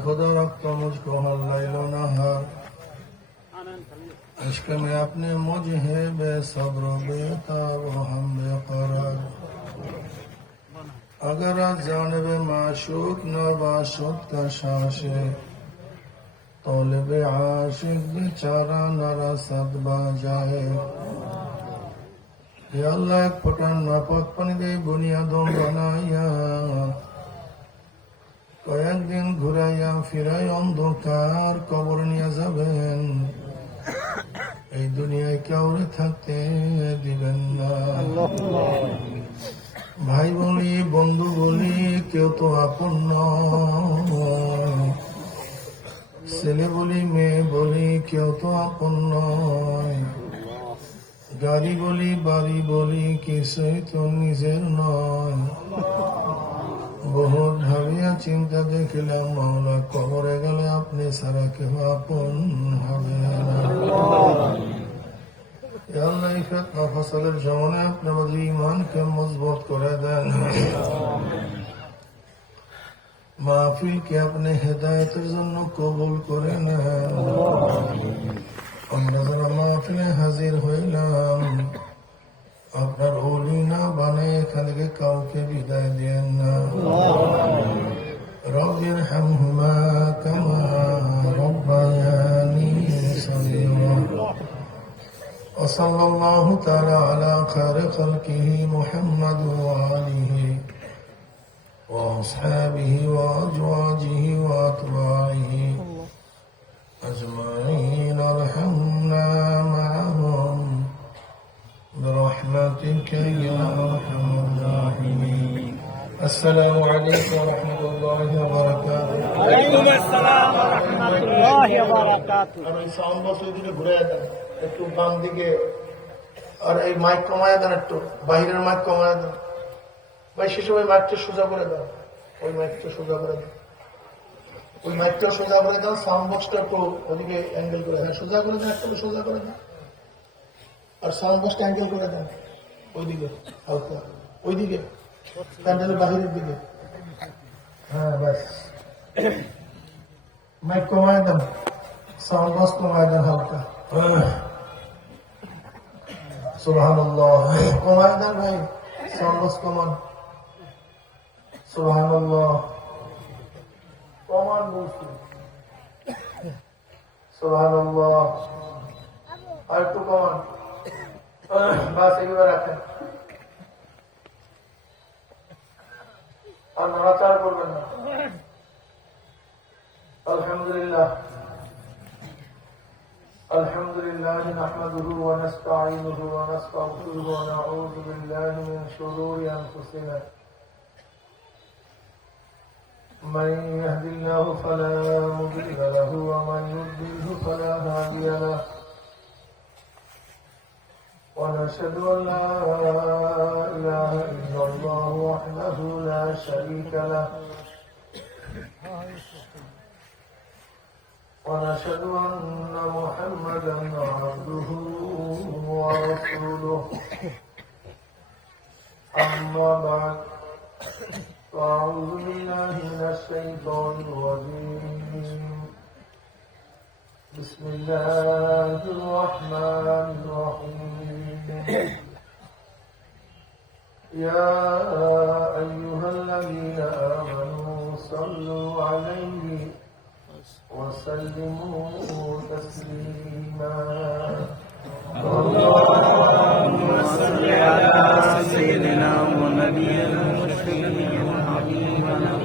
खुदा रखता मुझको हर लैलो नहर इश्क में अपने मुझे बेसब्र बेताब हम बेकरार अगर जानब माशूक न बाशुक का शाशे तौलब आशिक बेचारा नरा सद बाजाए हे अल्लाह एक फटान नापाक पानी दे बुनियादों बनाया কয়েকদিন ঘুরাইয়া ফিরাই অন্ধকার কবর নিয়ে যাবেন এই দুনিয়ায় কাউরে থাকতে দিবেন না ভাই বলি বন্ধু বলি কেউ তো আপন নয় ছেলে বলি মেয়ে বলি কেউ তো আপন নয় গাড়ি বলি বাড়ি বলি কিছুই তো নিজের নয় বহু ভাবিয়া চিন্তা দেখিলাম মাওলা কবরে গেলে আপনি ছাড়া কেউ আপন হবে না আল্লাহ এই ফিতনা ফসলের জমানে আপনি আমাদের ঈমানকে মজবুত করে দেন মাহফিলকে আপনি হেদায়েতের জন্য কবুল করে নেন আমরা যারা মাহফিলে হাজির হইলাম আপনার ওলি না বানে এখান থেকে কাউকে বিদায় দেন না রব্বির হামহুমা কামা রব্বায়ানি সগীরা وصلى الله تعالى على خير خلقه محمد وآله وأصحابه وأزواجه وأتباعه أجمعين ارحمنا معهم برحمتك يا أرحم الراحمين السلام عليكم ورحمة الله وبركاته وعليكم السلام ورحمة الله وبركاته আমি সাউন্ড বক্স দিকে ঘুরে দেন একটু বাম দিকে আর এই মাইক কমায় দেন একটু বাইরের মাইক কমায় দেন ভাই সে সময় মাইকটা সোজা করে দাও ওই মাইকটা সোজা করে দাও ওই মাইকটা সোজা করে দাও সাউন্ড বক্সটা একটু ওদিকে অ্যাঙ্গেল করে হ্যাঁ সোজা করে দেন একটু সোজা করে দেন আর সাউন্ড বক্সটা অ্যাঙ্গেল করে দেন ওইদিকে হালকা ওইদিকে প্যান্ডেলের বাহিরের দিকে হ্যাঁ ব্যাস মাইক কমায় দেন সাউন্ড বক্স কমায় দেন হালকা সুবহানাল্লাহ কমায় দেন ভাই সাউন্ড বক্স কমান সুবহানাল্লাহ কমান বলছি সুবহানাল্লাহ আর একটু কমান বাস এগুলো রাখেন আর নড়াচড়া করবেন না আলহামদুলিল্লাহ الحمد لله نحمده ونستعينه ونستغفره ونعوذ بالله من شرور أنفسنا من يهد الله فلا مضل له ومن يضلل فلا هادي له ونشهد أن لا إله إلا الله وحده لا شريك له ونشهد أن محمدا عبده ورسوله أما بعد فأعوذ بالله من الشيطان الرجيم بسم الله الرحمن الرحيم يا أيها الذين آمنوا صلوا عليه وسلموا تسليما اللهم صل على سيدنا ونبينا وشفيعنا وحبيبنا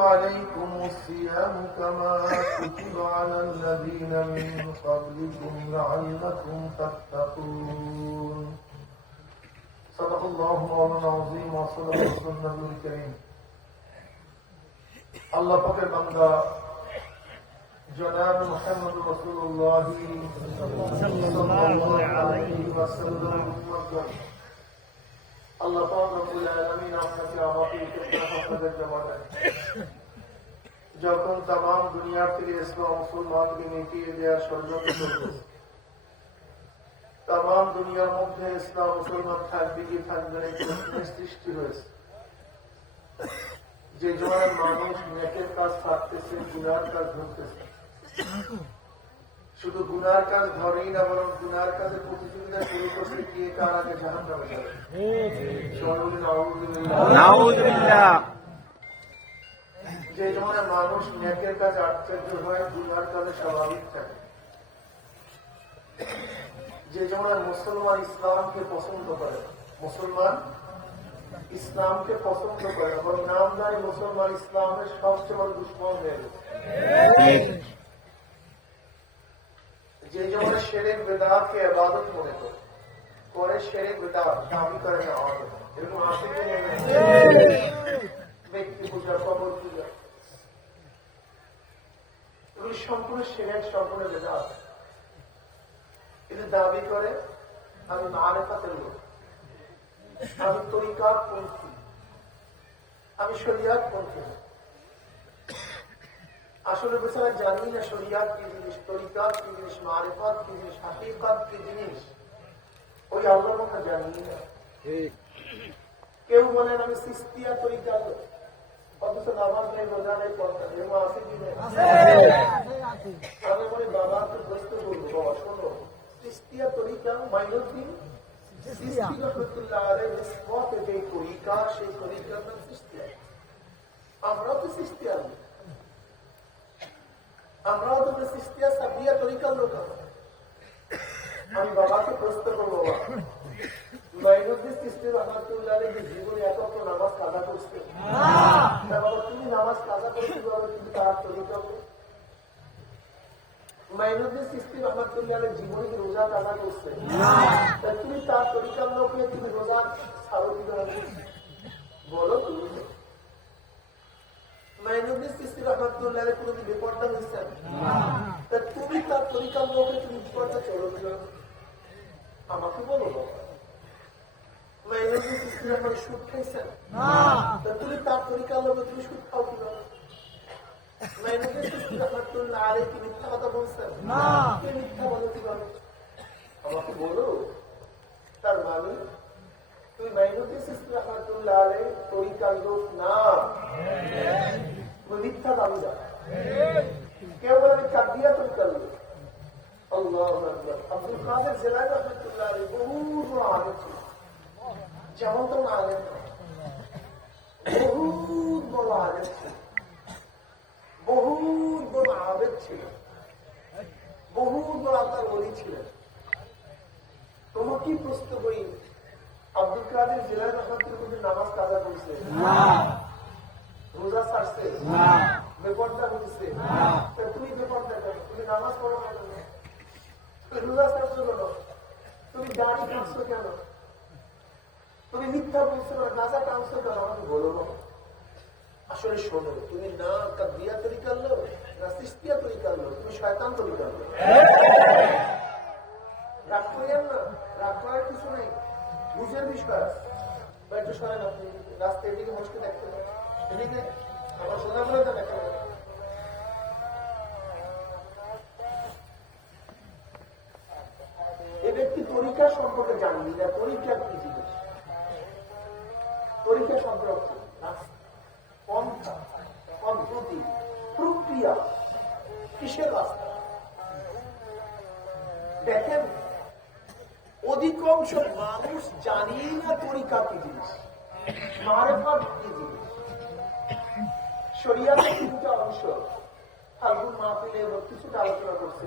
عليكم الصيام كما كتب على الذين من قبلكم لعلكم تتقون صدق الله مولانا العظيم وصدق رسول النبي الكريم আল্লাহ পাকের বান্দা জনাব মুহাম্মদ রাসূলুল্লাহ সাল্লাল্লাহু আলাইহি ওয়াসাল্লাম আল্লাহ পাক রব্বুল আলামিন আপনাকে আমাকে আপনাদের জমা দেন যখন तमाम দুনিয়া থেকে ইসলাম মুসলমানকে মিটিয়ে দেওয়ার ষড়যন্ত্র চলছে तमाम দুনিয়ার মধ্যে ইসলাম মুসলমান থাকবে কি থাকবে না এই সৃষ্টি হয়েছে যে জোয়ান মানুষ নেকের কাজ থাকতেছে গুনার কাজ ধরতেছে শুধু গুনার কাজ ধরেই না বরং গুনার কাজে প্রতিযোগিতা শুরু করছে কে কার আগে জাহান্নামে যাবে নাউযুবিল্লাহ। যে জোয়ান মানুষ নেকের কাজ আশ্চর্য হয় গুনার কাজে স্বাভাবিক থাকে যে জোয়ান মুসলমান ইসলামকে পছন্দ করে মুসলমান ইসলামকে পছন্দ করে না বরং নামদারি মুসলমান ইসলামের সবচেয়ে বড় দুশ্মন হয়ে গেছে যে যেমন শিরক বিদআতকে ইবাদত মনে করে শিরক বিদআত দাবি করে না আমাদের এরকম আছে কি না ব্যক্তি পূজা কবর পূজা এগুলো সম্পূর্ণ শিরক সম্পূর্ণ বিদআত এটা দাবি করে আমি মারিফাতের লোক আমি তরিকাত পন্থী আমি শরিয়াত পন্থী আসলে বেচারা জানি না শরিয়াত কি জিনিস তরিকাত কি জিনিস মারিফাত কি জিনিস হাকিকত কি জিনিস ওই আল্লাহর কথা জানি না কেউ বলেন আমি সিস্তিয়া তরিকাত অথচ নামাজ নেই রোজা নেই পর্দা এরকম আছে কি নেই আমি বলি বাবাকে প্রশ্ন করবো বাবা শোনো সিস্তিয়া তরিকা মাইনুদ্দিন আমরাও তো সিস্তিয়া আমরাও তো সিস্তিয়া সাবিয়া তরিকার লোক আমি বাবাকে প্রশ্ন করবো বাবা মাইনুদ্দিন সিস্তি রহমাতুল্লাহ আলাইহি জীবনে এত নামাজ কাজা করছে বাবা তুমি নামাজ কাজা করতে পারবে কিন্তু তার তরিকা মাইনুদ্দিন সিস্তি রহমাতুল্লাহ আলাইহি জীবনে কি রোজা কাজা করছে তুমি তার তরিকার লোকে তুমি রোজা ছাড়ো কি বলো তুমি মাইনুদ্দিন সিস্তি রহমাতুল্লাহ আলাইহি কোনোদিন বেপরদা হয়েছেন তুমি তার তরিকার লোকে তুমি বেপরদা চলো কি আমাকে বলো বাবা মাইনুদ্দিন সিস্তি রহমাতুল্লাহ সুদ খাইছেন তুমি তার তরিকার লোকে তুমি সুদ খাও কি মাইনুদ্দিন সিস্তি রহমাতুল্লাহ আলাইহি কি মিথ্যা কথা বলছেন কে মিথ্যা বলে কি বলে আমাকে বলো তার মানে তুমি মাইনুদ্দিন সিস্তি রহমাতুল্লাহ আলাইহি তরিকার লোক না তুমি মিথ্যা দাবি দাও কেউ বলে আমি কাদিয়া তরিকার লোক আল্লাহু আকবার আব্দুল কাদের জিলানী রহমাতুল্লাহ আলাইহি বহু বড় আলেম ছিল যেমন তো আলেম বহুত বড় আলেম ছিল বহুত বড় আবেদ ছিল বহুত বড় আল্লাহর ওলি ছিলেন তোমার কি প্রশ্ন করি আব্দুল কাদের জিলানী রহমাতুল্লাহ নামাজ কাজা করছে রোজা ছাড়ছে বেপরদা হয়েছে তুমি বেপরদা করো তুমি নামাজ পড়ো না কেন তুমি রোজা ছাড়ছো কেন তুমি দাড়ি কাটছো কেন তুমি মিথ্যা বলছো না গাঁজা টানছো কেন আমাকে বলো আসলে শোনো তুমি না কাদিয়া তরিকার লোক না সিস্তিয়া তরিকার লোক তুমি শয়তান তরিকার লোক রাগ করিয়েন না রাগ করার কিছু নেই বুঝের বিষয় একটু সরেন আপনি রাস্তায় এদিকে মানুষকে দেখতে এদিকে আমার সোজা বলে তো দেখা এ ব্যক্তি তরিকা সম্পর্কে জানলি না তরিকা কি জিনিস তরিকা সম্পর্কে পন্থা পদ্ধতি প্রক্রিয়া কিসের রাস্তা দেখেন অধিকাংশ মানুষ জানি না তরিকা কি জিনিস মারিফাত কি জিনিস শরিয়াতের তিনটা অংশ ফাল্গুন মাহফিলে কিছুটা আলোচনা করছি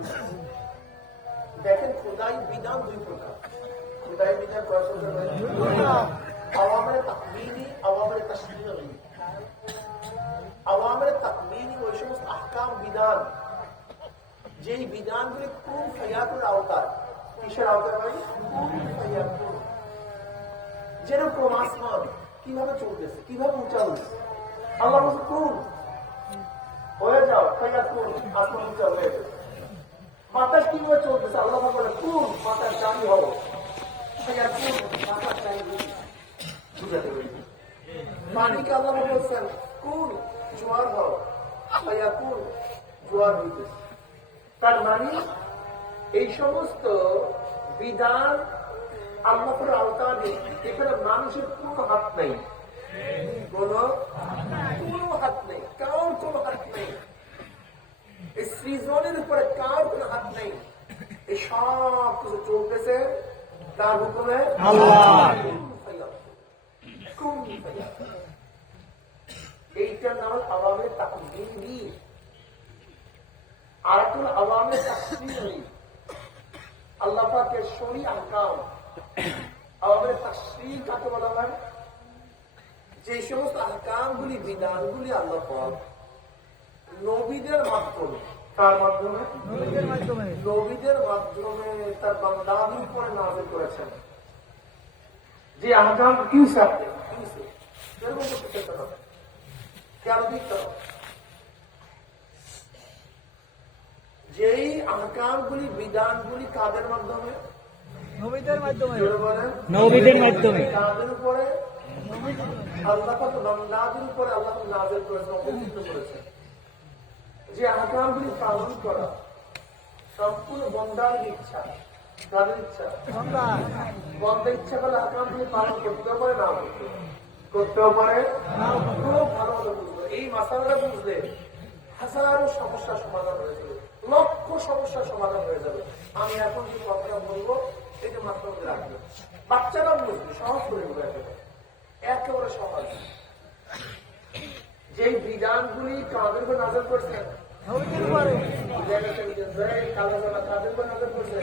দেখেন খোদাই বিধান দুই প্রকার খোদাই বিধান কয় প্রকার আওয়ামরে তাকবীরি আওয়ামরে তাশরীঈ আওয়ামরে যেই বিধানগুলি কোন ফায়াতুর আওতার, কিসের আওতার ভাই? ফায়াতুর। যেরকম আসমান কিভাবে চলতেছে, কিভাবে উঁচা হচ্ছে, আল্লাহ বলছে কোন হয়ে যাও ফায়াতুর, আসমান উঁচা হয়ে যাবে। বাতাস কিভাবে চলতেছে, আল্লাহ বলে কোন বাতাস জানি হবো, ফায়াতুর, বাতাস চাই বুঝাতে পারি। পানিকে আল্লাহ বলছেন কোন জোয়ার হও, ফায়াতুর, জোয়ার হইতেছে। তার মানে এই সমস্ত বিধান আল্লাহর আওতায়, এখানে মানুষের কোনো হাত নেই, কোনো হাত নেই, কারোর কোনো হাত নেই, এই সৃজনের উপরে কার কোনো হাত নেই। এই সব কিছু চলতেছে তার হুকুমে আল্লাহ। এইটার নাম আওয়ামে তাকদীরি, আয়াতুল আওয়ামে তাকদীরি। আল্লাহ পাকের শরঈ আহকাম, আওয়ামে তাশরীহ কাকে বলা হয়? যে সমস্ত আহকামগুলি, বিধানগুলি আল্লাহ পাক নবীদের মাধ্যমে, কার মাধ্যমে? নবীদের মাধ্যমে তার বান্দাদের উপরে নাযিল করেছেন। যে আহকাম কি সাথে যেই আহকামগুলি, বিধানগুলি কাদের মাধ্যমে? নবীদের মাধ্যমে। নবীদের মাধ্যমে কাদের উপরে? আল্লাহ পাক বান্দাদের উপরে আল্লাহ নাযিল করেছেন, অবতীর্ণ করেছেন। যে আহকামগুলি পালন করা সম্পূর্ণ বান্দার ইচ্ছা, কাদের ইচ্ছা? বান্দা ইচ্ছা করলে আহকামগুলি পালন করতেও পারে, না করতেও পারে। খুব ভালো ভালো বুঝবে, এই মাসালাটা বুঝলে হাজারো সমস্যার সমাধান হয়ে যাবে, লক্ষ সমস্যার সমাধান হয়ে যাবে। আমি এখন যে কথাটা বলবো এটা মাথার মধ্যে রাখবে, বাচ্চারা বুঝবে, সহজ করে বলে একেবারে সহজ। যেই বিধানগুলি কাদের উপর নাযিল করছেন? কাদের উপর নাযিল করছেন?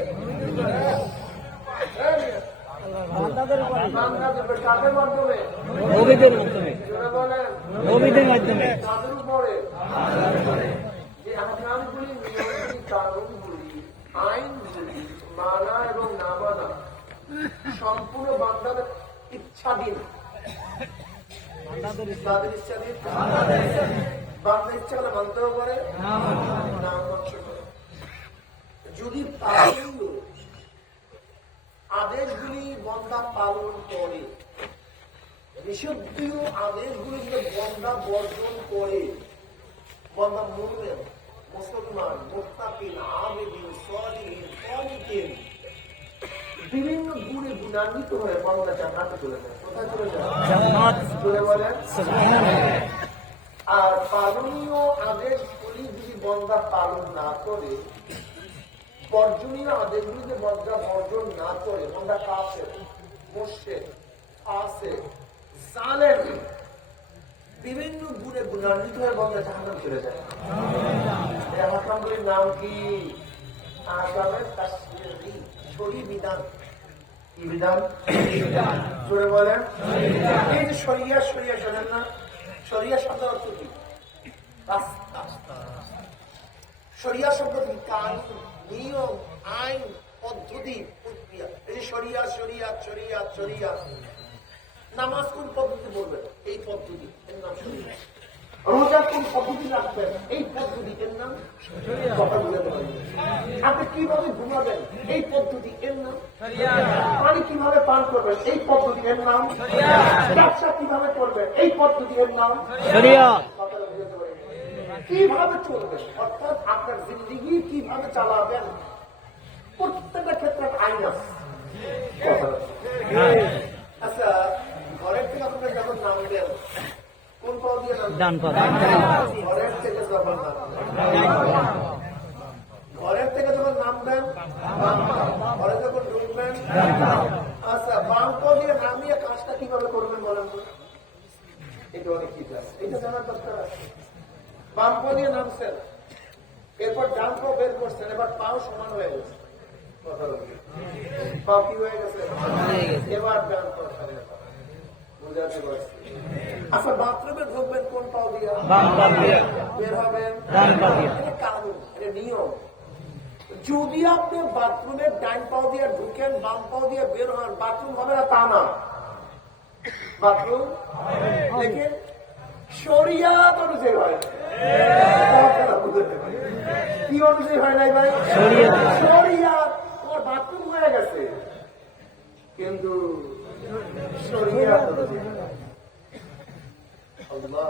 কাদের মাধ্যমে? নবীদের মাধ্যমে। নবীদের মাধ্যমে। কাদের উপরে? যে আহকামগুলি, নিয়মগুলি, কানুনগুলি, আইনগুলি মানা এবং না মানা সম্পূর্ণ বান্দাদের ইচ্ছাধীন। তাদের ইচ্ছাধীন। বান্দা ইচ্ছা করলে মানতেও পারে, না মানতে পারে। যদি পালনীয় আদেশগুলি বান্দা পালন করে, নিষিদ্ধ আদেশগুলি যদি বান্দা বর্জন করে, বান্দা মুমিন, মুসলমান, মুত্তাকিন, আবেদিন, সালিহিন, কানিতিন, বিভিন্ন গুণে গুণান্বিত হয়ে বান্দা জান্নাতে চলে যায়। কোথায় চলে যায়? জান্নাত। চলে বলেন সুবহানাল্লাহ। আর পালনীয় আদেশগুলি যদি বান্দা পালন না করে, বর্জনীয় আদেশগুলি যদি বান্দা বর্জন না করে, বান্দা কাফের, মুশরিক, ফাসিক, জালেম, বিভিন্ন গুণে গুণান্বিত হয়ে বান্দা জাহান্নামে চলে যায়। এই আহকামগুলির নাম কি? আহকামে তাশরীঈ, শরঈ বিধান। কি বিধান? জোরে বলেন। এই যে শরিয়া, শরিয়া জানেন না? শরিয়া শব্দের অর্থ কি? রাস্তা। শরিয়া শব্দ কি? কানুন, নিয়ম, আইন, পদ্ধতি, প্রক্রিয়া। এই যে শরিয়া, শরিয়া, শরিয়া, শরিয়া। নামাজ কোন পদ্ধতি বলবেন? এই পদ্ধতি, এর নাম শরিয়া। রোজা কোন পদ্ধতি রাখবেন? এই পদ্ধতি, এর নাম শরিয়া। আপনি কিভাবে ঘুমাবেন? এই পদ্ধতি, এর নাম শরিয়া। পানি কিভাবে পান করবেন? এই পদ্ধতি, এর নাম শরিয়া। ব্যবসা কিভাবে করবেন? এই পদ্ধতি, এর নাম শরিয়া। কিভাবে চলবেন, অর্থাৎ আপনার জিন্দেগি কিভাবে চালাবেন, প্রত্যেকটা ক্ষেত্রে আইন আছে। আচ্ছা, ঘরের থেকে আপনারা যখন নামবেন কোন পাও দিয়ে নামবেন? ঘরের থেকে যখন ঘরের থেকে যখন নামবেন, ঘরে যখন ঢুকবেন, আচ্ছা বাম পাও দিয়ে নামিয়ে কাজটা কিভাবে করবেন বলেন তো? এটা অনেক কি আছে, এটা জানার দরকার আছে। বাম পা দিয়ে নামছেন, এরপর ডান পা বের করছেন, এবার পাও সমান হয়ে গেছে। পা কি হয়ে গেছে? এবার ডান পা বুঝাতে পারছি। আচ্ছা বাথরুমে ঢুকবেন কোন পাও দিয়া? বের হবেন ডান পা দিয়ে। এটা কানুন, এটা নিয়ম। যদি আপনি বাথরুমের ডাইন পাও দিয়ে ঢুকেন বাম পাও দিয়ে বের হন বাথরুম হবে না তা না বাথরুম দেখেন শরিয়াত অনুযায়ী হয় কি অনুযায়ী হয় নাই ভাই শরিয়াত তোমার বাথরুম হয়ে গেছে কিন্তু শরিয়াত অনুযায়ী আল্লাহ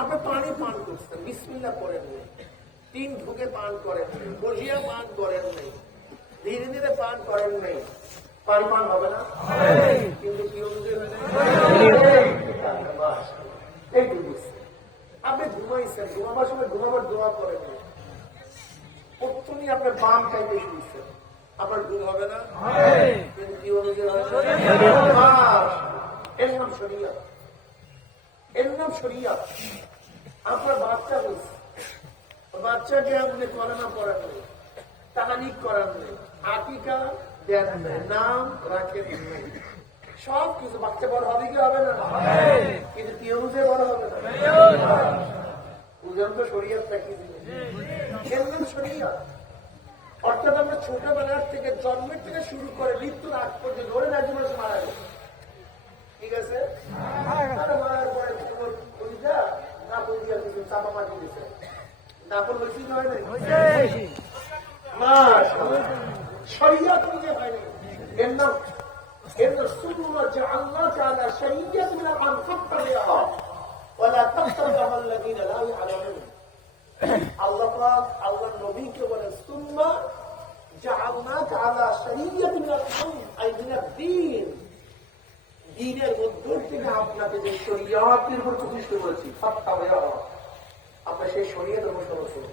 আপনি পানি পান করছেন বিসমিল্লাহ করেন নেই 3 ঢুকে পান করেন নেই বসিয়া পান করেন নেই ধীরে ধীরে পান করেন নেই পানি পান হবে না কিন্তু কি অনুযায়ী হয় এই বুঝছেন আপনি ঘুমাইছেন ঘুমাবার সময় ঘুমাবার দোয়া করেন নেই প্রথমেই আপনার বাম খাইতে শুনছেন আপনার ঘুম হবে না কিন্তু কি অনুযায়ী হয় এর নাম শরিয়াত এর নাম শরিয়াত আপনার বাচ্চা হয়েছে বাচ্চাকে আপনি কলেমা পড়ান নেই তাহানিক করান নেই আকিকা দেন নেই নাম রাখেন নেই সব কিছু বাচ্চা বড় হবে কি হবে না কিন্তু কি অনুযায়ী বড় হবে না বুঝলেন তো শরিয়াতটা কি এর নাম শরিয়াত অর্থাৎ আমরা ছোটবেলার থেকে জন্মের থেকে শুরু করে মৃত্যুর আগ পর্যন্ত ধরে না জীবনে মারা গেছে ঠিক আছে মারার পরে না বলিয়া কিছু চাপা মাটি দিয়েছে নাপন হয়েছি হয় নাই শরিয়াত অনুযায়ী হয়নি এর নাম সুন্নাহ যে আল্লাহ তাআলা শরিয়াত মিনাল আনফাতিহা ওয়ালা তাকতাবু আল্লাযীনা লা ইয়ালামুন আল্লাহ পাক আল্লাহর নবীকে বলেন সুন্নাহ জাআলনাকা আলা শরিয়াত মিনাল আই মিনাদ দ্বীন দ্বীনের মধ্য থেকে আপনাকে যে শরিয়াতের উপর প্রতিষ্ঠিত করেছি ফাত্তাবিহা আপনার সেই শরিয়ত অনুসরণ করুন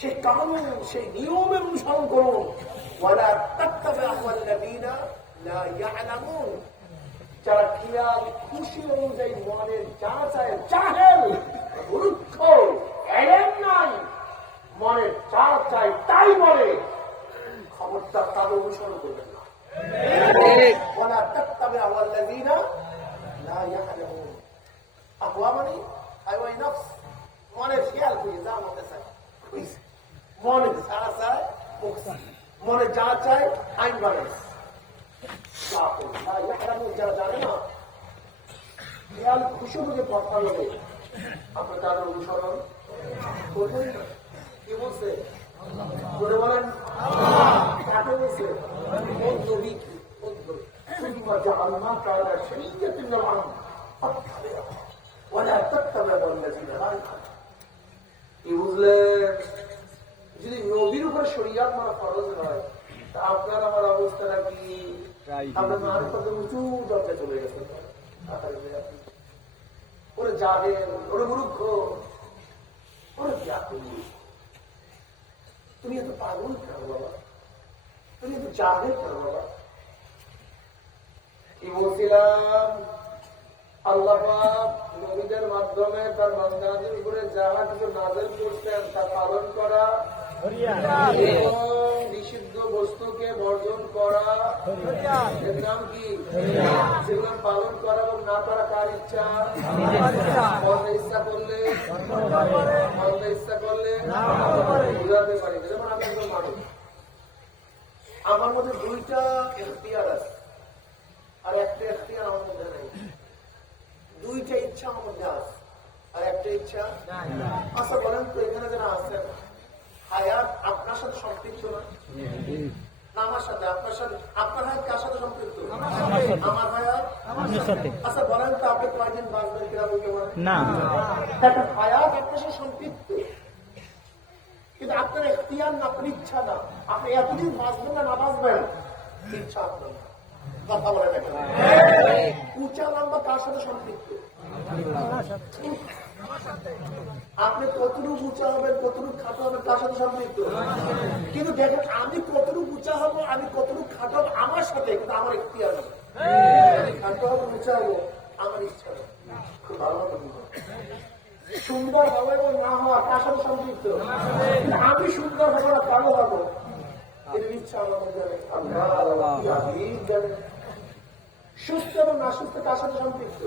সেই কানুন সেই নিয়মের অনুসরণ করুন ওয়ালা তাত্তাবিউ আল্লাযীনা লা ইয়ালামুন যারা খেয়াল খুশি অনুযায়ী মনের যা চায় জাহেল মূর্খ এলেম নাই মনের যা চায় তাই বলে খবরদার তাদের অনুসরণ করবেন না ওয়ালা তাত্তাবিউ আল্লাযীনা লা ইয়ালামুন আহওয়া মানে হাওয়াই নফস মনের খেয়াল করে যা মনে চায় মনে যা চায় মনে যা চায় আইন বানাইছে যারা জানে না খেয়াল খুশি হয়ে কথা হবে আপনার তাদের অনুসরণ করবেন না কি বলছে বলে বলেন কাকে বলছে যদি নবীর উপরে শরিয়াত মানা ফরজ হয় তা আপনার আমার অবস্থাটা কি আপনার মার কত উঁচু দরজা চলে গেছে ওরে যাবে ওরে মূর্খ ওরে ব্যাকুল তুমি এত পাগল কেন বাবা তুমি এত যাবে কেন বাবা কি বলছিলাম আল্লাহ নবীদের মাধ্যমে তার বান্দাদের উপরে যাহা কিছু নাযিল করতেন তা পালন করা এবং নিষিদ্ধ বস্তুকে বর্জন করা এর নাম কি সেগুলো পালন করা এবং না করা কার ইচ্ছা ইচ্ছা করলে ইচ্ছা করলে বুঝাতে পারি যেমন আমি একজন মানুষ আমার মধ্যে 2টা এখতিয়ার আছে আর একটা এখতিয়ার আমার মধ্যে নেই 2টা ইচ্ছা আমার মধ্যে আছে আর একটা ইচ্ছা আচ্ছা বলেন তো এখানে যারা আছেন হায়াত আপনার সাথে সম্পৃক্ত না আমার সাথে আপনার সাথে আপনার হায়াত কার সাথে সম্পৃক্ত আমার হায়াত আচ্ছা বলেন তো আপনি কয়দিন বাঁচবেন কিনা বলতে পারেন না হায়াত আপনার সাথে সম্পৃক্ত কিন্তু আপনার এখতিয়ার না আপনার ইচ্ছা না আপনি এতদিন বাঁচবেন না না বাঁচবেন ইচ্ছা আপনার না কথা বলে দেখেন উঁচা লম্বা কার সাথে সম্পৃক্ত আপনি কতটুকু উঁচা হবেন কতটুকু খাটো হবেন তার সাথে সম্পৃক্ত কিন্তু দেখেন আমি কতটুকু উঁচা হবো আমি কতটুকু খাটো হবো আমার সাথে কিন্তু আমার এখতিয়ার নেই খাটো হবো উঁচা হবো আমার ইচ্ছা নেই খুব ভালো মতো সুন্দর হবে এবং না হওয়া তার সাথে সম্পৃক্ত আমি সুন্দর হবো না ভালো হবো এর ইচ্ছা আমার মধ্যে সুস্থ এবং অসুস্থ কার সাথে সম্পৃক্ত?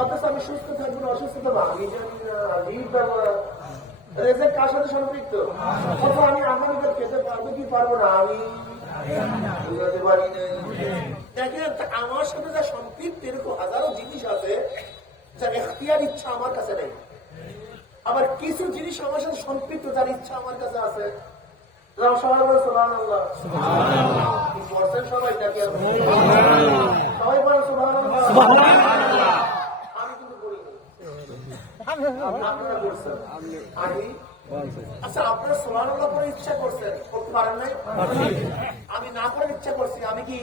অথচ আমি সুস্থ থাকবো না, অসুস্থ থাকবো আমি জানি না, লিভ দেবো না। রেজেক কার সাথে সম্পৃক্ত? অথচ আমি আমাদের খেতে পারবো কি পারবো না আমি বুঝাতে পারি না। দেখেন আমার সাথে যা সম্পৃক্ত এরকম হাজারো জিনিস আছে যার এখতিয়ার ইচ্ছা আমার কাছে নেই। আবার কিছু জিনিস আমার সাথে সম্পৃক্ত যার ইচ্ছা আমার কাছে আছে। সবাই বলে সুবহানাল্লাহ। কি করছেন সবাই? নাকি সবাই বলে সুবহানাল্লাহ। আমি কিন্তু করিনি, আপনারা করছেন। আচ্ছা, আপনারা সুবহানাল্লাহ করে ইচ্ছা করছেন, করতে পারেন নাই? আমি না করে ইচ্ছা করছি, আমি কি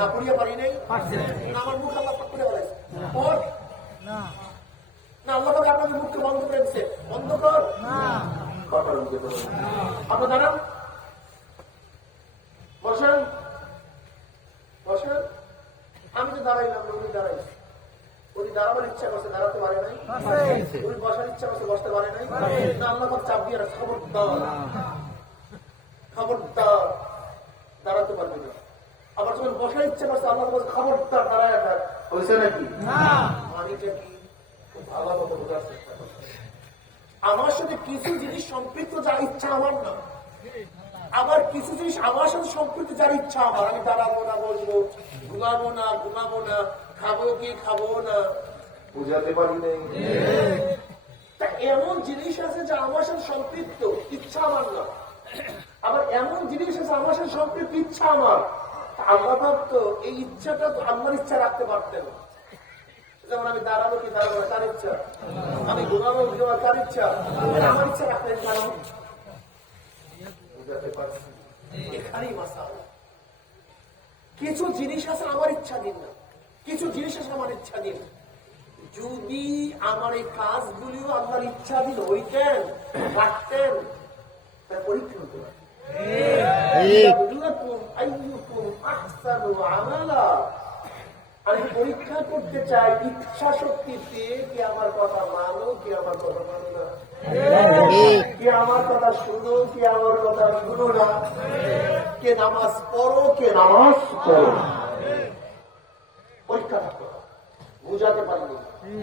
না করিয়া পারি নাই? না, আমার মুখ আল্লাহ পাক করে বলেছে না, আল্লাহ পাক আপনাদের মুখকে বন্ধ করে দিচ্ছে। বন্ধ কর আপনার দাঁড়ান, বসেন বসেন। আমি তো দাঁড়াইলাম, উনি দাঁড়াইছি। উনি দাঁড়াবার ইচ্ছা করছে, দাঁড়াতে পারে নাই। উনি বসার ইচ্ছা করছে, বসতে পারে নাই। না, আল্লাহ পাক চাপ দিয়ে রাখছে, খবরদার খবরদার দাঁড়াতে পারবে না। আবার যখন বসার ইচ্ছা করছে, আল্লাহ পাক খবরদার দাঁড়ায় থাক। হয়েছে নাকি? মানিটা কি ভালো মতো বোঝার চেষ্টা করছে। আমার সাথে কিছু জিনিস সম্পৃক্ত যার ইচ্ছা আমার না, আবার কিছু জিনিস আমার সাথে সম্পৃক্ত যার ইচ্ছা আমার। আমি দাঁড়াবো না, বসবো, ঘুমাবো না, ঘুমাবো না, খাবো কি খাবো না, বুঝাতে পারি নাই। তা এমন জিনিস আছে যা আমার সাথে সম্পৃক্ত, ইচ্ছা আমার না। আবার এমন জিনিস আছে আমার সাথে সম্পৃক্ত, ইচ্ছা আমার। আল্লাহ তো এই ইচ্ছাটা তো আল্লাহর ইচ্ছা রাখতে পারতেন। যেমন আমি দাঁড়াবো কি দাঁড়াবো না তার ইচ্ছা, আমি ঘুমাবো ঘুমাবো তার ইচ্ছা, আমার ইচ্ছা রাখলেন কেন? বুঝাতে পারছি? এখানেই মাসালা। কিছু জিনিস আছে আমার ইচ্ছা দিন না, কিছু জিনিস আছে আমার ইচ্ছা দিন। যদি আমার এই কাজগুলিও আল্লাহর ইচ্ছা দিন হইতেন, রাখতেন, তার পরীক্ষা হতে পারে। আমি পরীক্ষা করতে চাই ইচ্ছা শক্তিতে কি আমার কথা মানো, কি আমার কথা মানো না, কি আমার কথা শুনো, কি আমার কথা শুনো না, কে নামাজ পড়ো, কে নামাজ পড়ো। পরীক্ষা থাকতো, বুঝাতে পারিনি।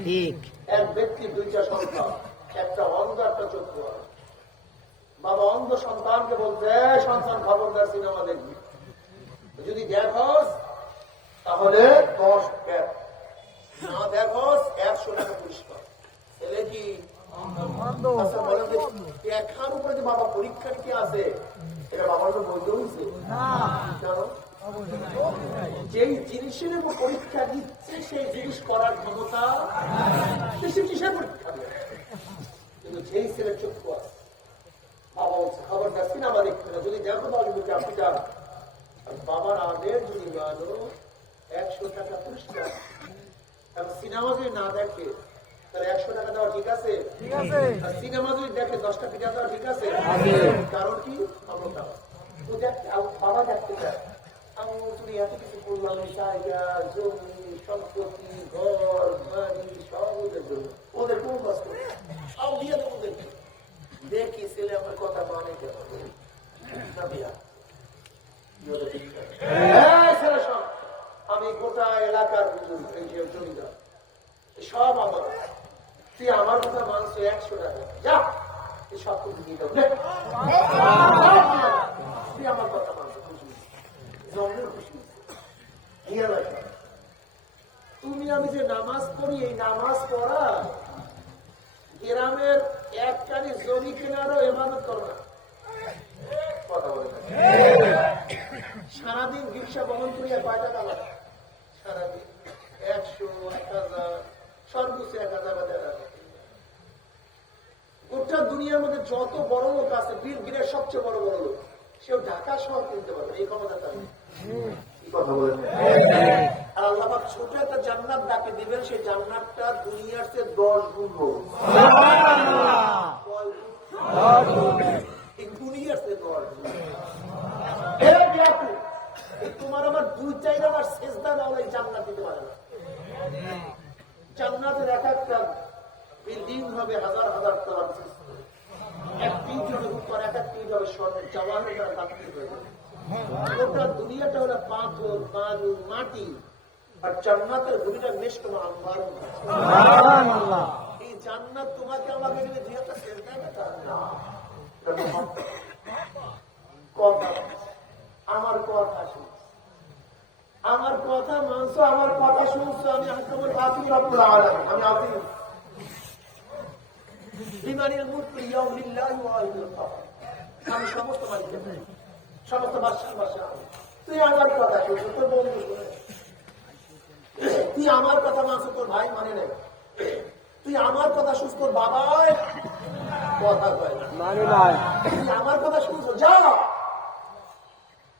ঠিক এক ব্যক্তির দুইটা সন্তান, একটা অন্ধ একটা চক্ষু। বাবা অন্ধ সন্তানকে বলতে, সন্তান খবরদার সিনেমা দেখবি, যদি দেখস তাহলে 10 ব্যাগ, না দেখস 100 টাকা পুরস্কার। ছেলে কি দেখার উপরে যে বাবা পরীক্ষা কি আছে এটা বাবার তো বলতে হয়েছে। যেই জিনিসের উপর পরীক্ষা দিচ্ছে সেই জিনিস করার ক্ষমতা সে কিসের পরীক্ষা দেবে? কিন্তু যেই ছেলে চক্ষু আছে, বাবা বলছে খবরদার সিনেমা দেখবে না, যদি দেখো তাহলে আপনি যান। বাবার আদেশ যদি মানো 100 টাকা পুরস্কার। সিনেমা যদি না দেখে তাহলে 100 টাকা দেওয়া ঠিক আছে? আর সিনেমা যদি দেখে 10টা পিঠা দেওয়া ঠিক আছে? কারণ কি ক্ষমতা। বাবা দেখতে চায়, আমি তুমি এত কিছু করলাম, জায়গা জমি সম্পত্তি ঘর বাড়ি সব ওদের জন্য, ওদের কোন কষ্ট সব দিয়ে দেবো ওদেরকে। দেখি ছেলে আমার কথা মানে কেন আমি গোটা এলাকার জমিদার, সব আমার, তুই আমার কথা মানছো 100 টাকা, যা সব কিছু দিয়ে দেবো, তুই আমার কথা মানছো, খুশি জমের খুশি। তুমি আমি যে নামাজ পড়ি, এই নামাজ পড়া গ্রামের একখানি জমি কেনারও এমানত করো না। কথা বলে সারাদিন রিক্সা বহন করিয়া 5 টাকা লাগে সারাদিন, 100 1000 সর্বোচ্চ 1000 গোটা দুনিয়ার মধ্যে যত বড় লোক আছে, বীরগিরের সবচেয়ে বড় বড় লোক, সেও ঢাকা শহর কিনতে পারবে, এই ক্ষমতা তার। কথা বলেন। আর আল্লাহ পাক ছোট একটা জান্নাত ডাকে দিবেন, সেই জান্নাতটা দুনিয়ার চেয়ে 10 গুণ বড়। দুনিয়ার চেয়ে 10 গুণ। তোমার আমার 2-4 আমার সেজদা দাও, এই জান্নাত দিতে পারে না। জান্নাতের এক একটা বিল্ডিং হবে হাজার হাজার তলা, এক তিনজনের উপর এক এক তিন হবে স্বর্ণের জওয়ানের দ্বারা তাৎক্ষিক হয়ে যাবে। গোটা দুনিয়াটা হলো পাথর বালু মাটি, আর জান্নাতের ভূমিটা মেশক আম্বার। সুবহানাল্লাহ। এই জান্নাত তোমাকে আমাকে যদি জিয়াতে সেজদা না না, এটা কথা আমার কথা শুনছো, আমার কথা মানছো, আমার কথা শুনছো। আমি আহকামুল হাকিম রব্বুল আলামিন, আমি আযীম লিমানিল মুলকু ইয়াউম লিল্লাহি ওয়া আইয়ুল কাফার। আমি সমস্ত মালিকের, সমস্ত বাদশার বাদশা। তুই আমার কথা শুনছো, তোর বন্ধু শুনে। তুই আমার কথা মানছো, তোর ভাই মানে নাই। তুই আমার কথা শুনছ, তোর বাবাই কথা কয় না। মানে নাই। তুই আমার কথা শুনছো, যা।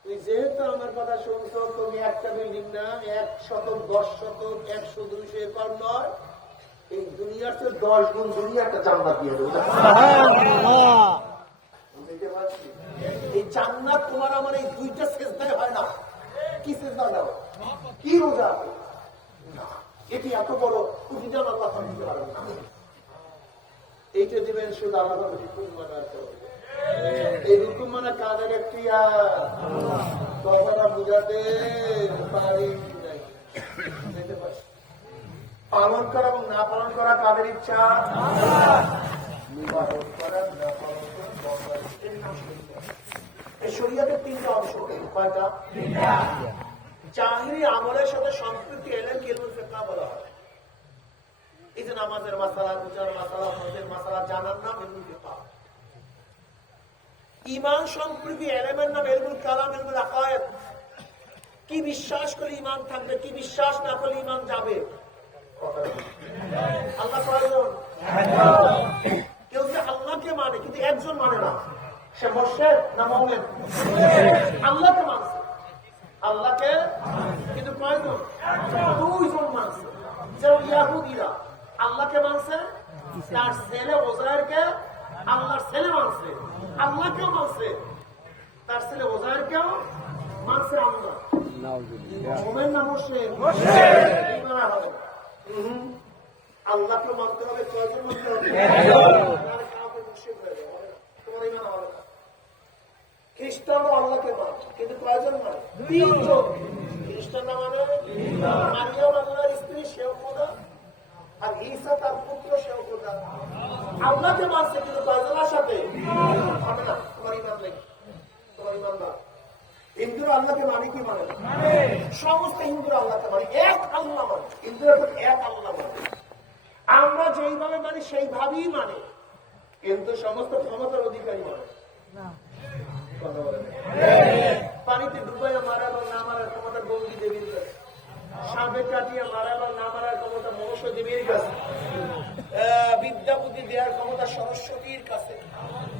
তুই যেহেতু আমার কথা শুনছো, তুমি একটা বিল্ডিং না, 1 শতক, 10 শতক, 100, 200 একর নয়, এই দুনিয়ার চেয়ে 10 গুণ দুনিয়া একটা জান্নাত দিয়ে দেবো। সুবহানাল্লাহ। বুঝতে পারছি? এই জান্নাত তোমার আমার এই দুইটা সেজদায় হয় না। কি সেজদা দাও, কি রোজা না, এটি এত বড় প্রতিটা আমার কথা দিতে পারবে না। এইটা দিবেন শুধু আলাদা হুকুম মানার করে। এই হুকুম মানা কাদের একটি কথাটা বুঝাতে পারি নাই। বুঝতে পারছি? পালন করা এবং না পালন করা কাদের ইচ্ছা? পালন করা, না পালন করা। এই শরীয়তের 3টা অংশ। কয়টা? জাহিরি আমলের সাথে সম্পৃক্ত এলেন ইলমুল ফিকহ বলা হয়। এই যে নামাজের মাসালা, রোজার মাসালা, হজের মাসালা জানার নাম ইলমুল ফিকহ। ঈমান সম্পর্কে এলেমের নাম ইলমুল কালাম, ইলমুল আকায়েদ। কি বিশ্বাস করে ঈমান থাকবে, কি বিশ্বাস না করলে ঈমান যাবে। আল্লাহ কয়জন? কেউ যে আল্লাহকে মানে কিন্তু একজন মানে না, সে মুশরিক না মুমিন? আল্লাহকে মানছে, আল্লাহকে কিন্তু কয়জন? 2 জন মানছে। যেমন ইহুদিরা আল্লাহকে মানছে, তার ছেলে ওজায়েরকে আল্লাহর ছেলে মানছে, আল্লাহকেও মানছে, তার ছেলে ওজায়েরকেও মানছে আল্লাহ। মুমিন না মুশরিক? ঈমান হবে। আল্লাহকে মানতে হবে, কয়জন মানতে হবে? আর কাউকে মুশরিক হয়ে যাবে না, তোমার ঈমান হবে না। খ্রিস্টানও আল্লাহকে মানে কিন্তু কয়জন মানে? 3 জন। খ্রিস্টানরা মানে মারিয়াম আল্লাহর স্ত্রী, সেও খোদা, আর ঈসা তার পুত্র, সেও খোদা। আল্লাহকে মানছে কিন্তু কয়জনের সাথে হবে না, তোমার ঈমান নেই, তোমার ঈমান না। হিন্দুরা আল্লাহকে মানে কি মানে? সমস্ত হিন্দুরা আল্লাহকে মানে, এক আল্লাহ মানে। হিন্দুরা তো এক আল্লাহ মানে। আমরা যেইভাবে মানি সেইভাবেই মানে, কিন্তু সমস্ত ক্ষমতার অধিকারী মানে না। পানিতে ডুবাইয়া মারা এবং না মারার ক্ষমতা গঙ্গি দেবীর কাছে, সাপে কাটিয়ে মারা এবং না মারার ক্ষমতা মনুষ্য দেবীর কাছে, বিদ্যা বুদ্ধি দেওয়ার ক্ষমতা সরস্বতীর কাছে,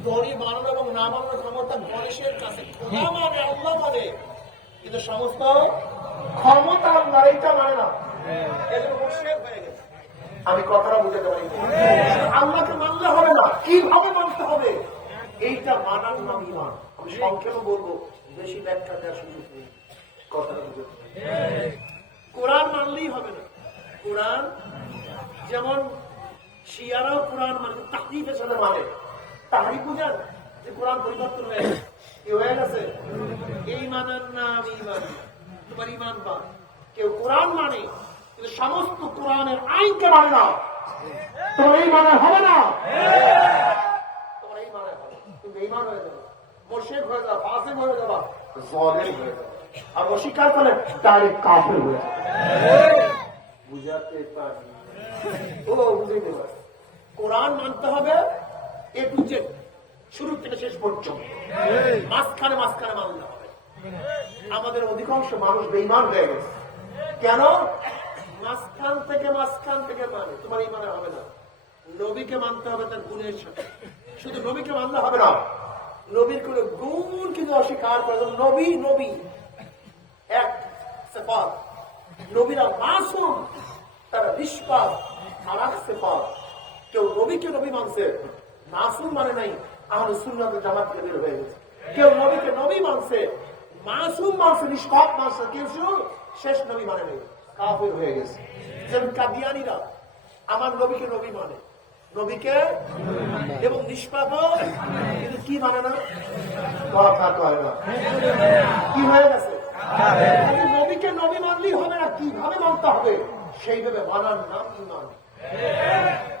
ধনী বানানো এবং না বানানোর ক্ষমতা গণেশের কাছে। খোদা মানে, আল্লাহ মানে, কিন্তু সমস্ত ক্ষমতা আল্লাহর, এইটা মানে না। এজন্য মুশরিক হয়ে গেছে। আমি কথাটা বুঝাতে পারি, আল্লাহকে মানলে হবে না, কিভাবে মানতে হবে এইটা মানার নাম ঈমান। আমি সংক্ষেপে বলবো, বেশি ব্যাখ্যা দেওয়ার সুযোগ নেই, কথাটা বুঝাতে। কোরআন মানলেই হবে না। কোরআন যেমন শিয়ারাও কোরআন মানে তাহরিফের সাথে মানে। তাহরিফ বুঝেন যে কোরআন পরিবর্তন হয়ে গেছে, কি হয়ে গেছে? এই মানার নাম ঈমান। তোমার ঈমান বা কেউ কোরআন মানে কিন্তু সমস্ত কোরআনের আইনকে মানে না, তোমার এই মানে হবে না। তোমার এই মানে হবে কিন্তু ঈমান হয়ে যাবে, মুশরিক হয়ে যাবে, ফাসিক হয়ে যাবে, জালিম হয়ে যাবে। আর অস্বীকার করলে ডাইরেক্ট কাফের হয়ে যাবে। বুঝাতে পারি? ও বুঝাইতে পারে। কোরআন মানতে হবে এ টু জেড, শুরু থেকে শেষ পর্যন্ত, মাঝখানে মাঝখানে মানতে হবে। আমাদের অধিকাংশ মানুষ বেঈমান হয়ে গেছে। কেন? মাঝখান থেকে মানে। তোমার ঈমানে হবে না। নবীকে মানতে হবে তার গুণের সাথে। শুধু নবীকে মানলে হবে না, নবীর কোন গুণ কিন্তু অস্বীকার করে। নবী নবী এক সিফাত, নবীরা মাসুম, তারা নিষ্পাপ, আর এক সিফাত। কেউ নবীকে নবী মানছে, মাসুম মানে নাই, আহলে সুন্নাত ওয়াল জামাত থেকে বের হয়ে গেছে। কেউ নবীকে নবী মানছে, মাসুম মানছে, নিষ্পাপ মানছে, কেউ শুধু শেষ নবী মানে নাই, কাফের হয়ে গেছে। যেমন কাদিয়ানীরা আমার নবীকে নবী মানে, নবীকে এবং নিষ্পাপ, কিন্তু কি মানে না, কথা কয় না, কি হয়ে গেছে? নবীকে নবী মানলেই হবে না, কি যেইভাবে মানতে হবে সেইভাবে মানার নাম ঈমান।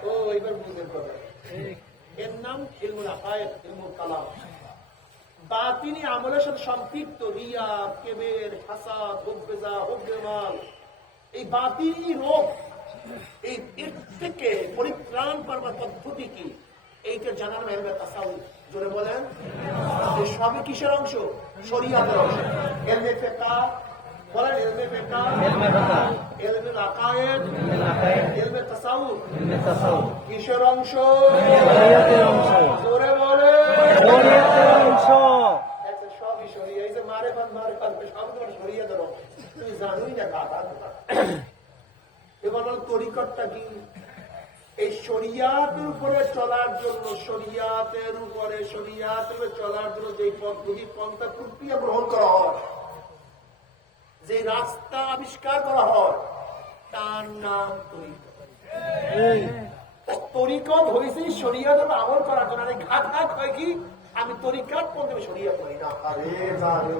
তো এইবার বুঝতে পারবে এর নাম ইলমুল আকায়েদ, ইলমুল কালাম। বাতিনি আমলের সাথে সম্পৃক্ত রিয়া, কিবর, হাসাদ, হুবজা, হুবমাল, এই বাতিনি রোগ, এই এর থেকে পরিত্রাণ পাওয়ার পদ্ধতি কি এইটা জানার ইলমে তাসাউফ। জোরে বলেন, এই সবই কিসের অংশ? শরীয়তের অংশ। ইলমে ফিকহ বলেন, ইলমে ফিকহ, ইলমে আকায়েদ, ইলমে তাসাউফ কিসের অংশ? শরীয়তের অংশ। জোরে বলেন, শরীয়তের অংশ। আচ্ছা, সবই শরীয়ত। এই যে মারেফাত সব তোমার শরীয়তের অংশ। তুমি জানোই না কাদা। এবার বল তরিকতটা কি? এই শরিয়াতের উপরে চলার জন্য, শরিয়াতের উপরে চলার জন্য যে পদ্ধতি পন্থা প্রক্রিয়া গ্রহণ করা হয়, যে রাস্তা আবিষ্কার করা হয়, তার নাম তরিকত। তরিকত হয়েছে শরিয়াতের আমল করার জন্য। আরে ঘাট ঘাট হয় কি, আমি তরিকাত পন্থে শরিয়াত করি না। আরে জানে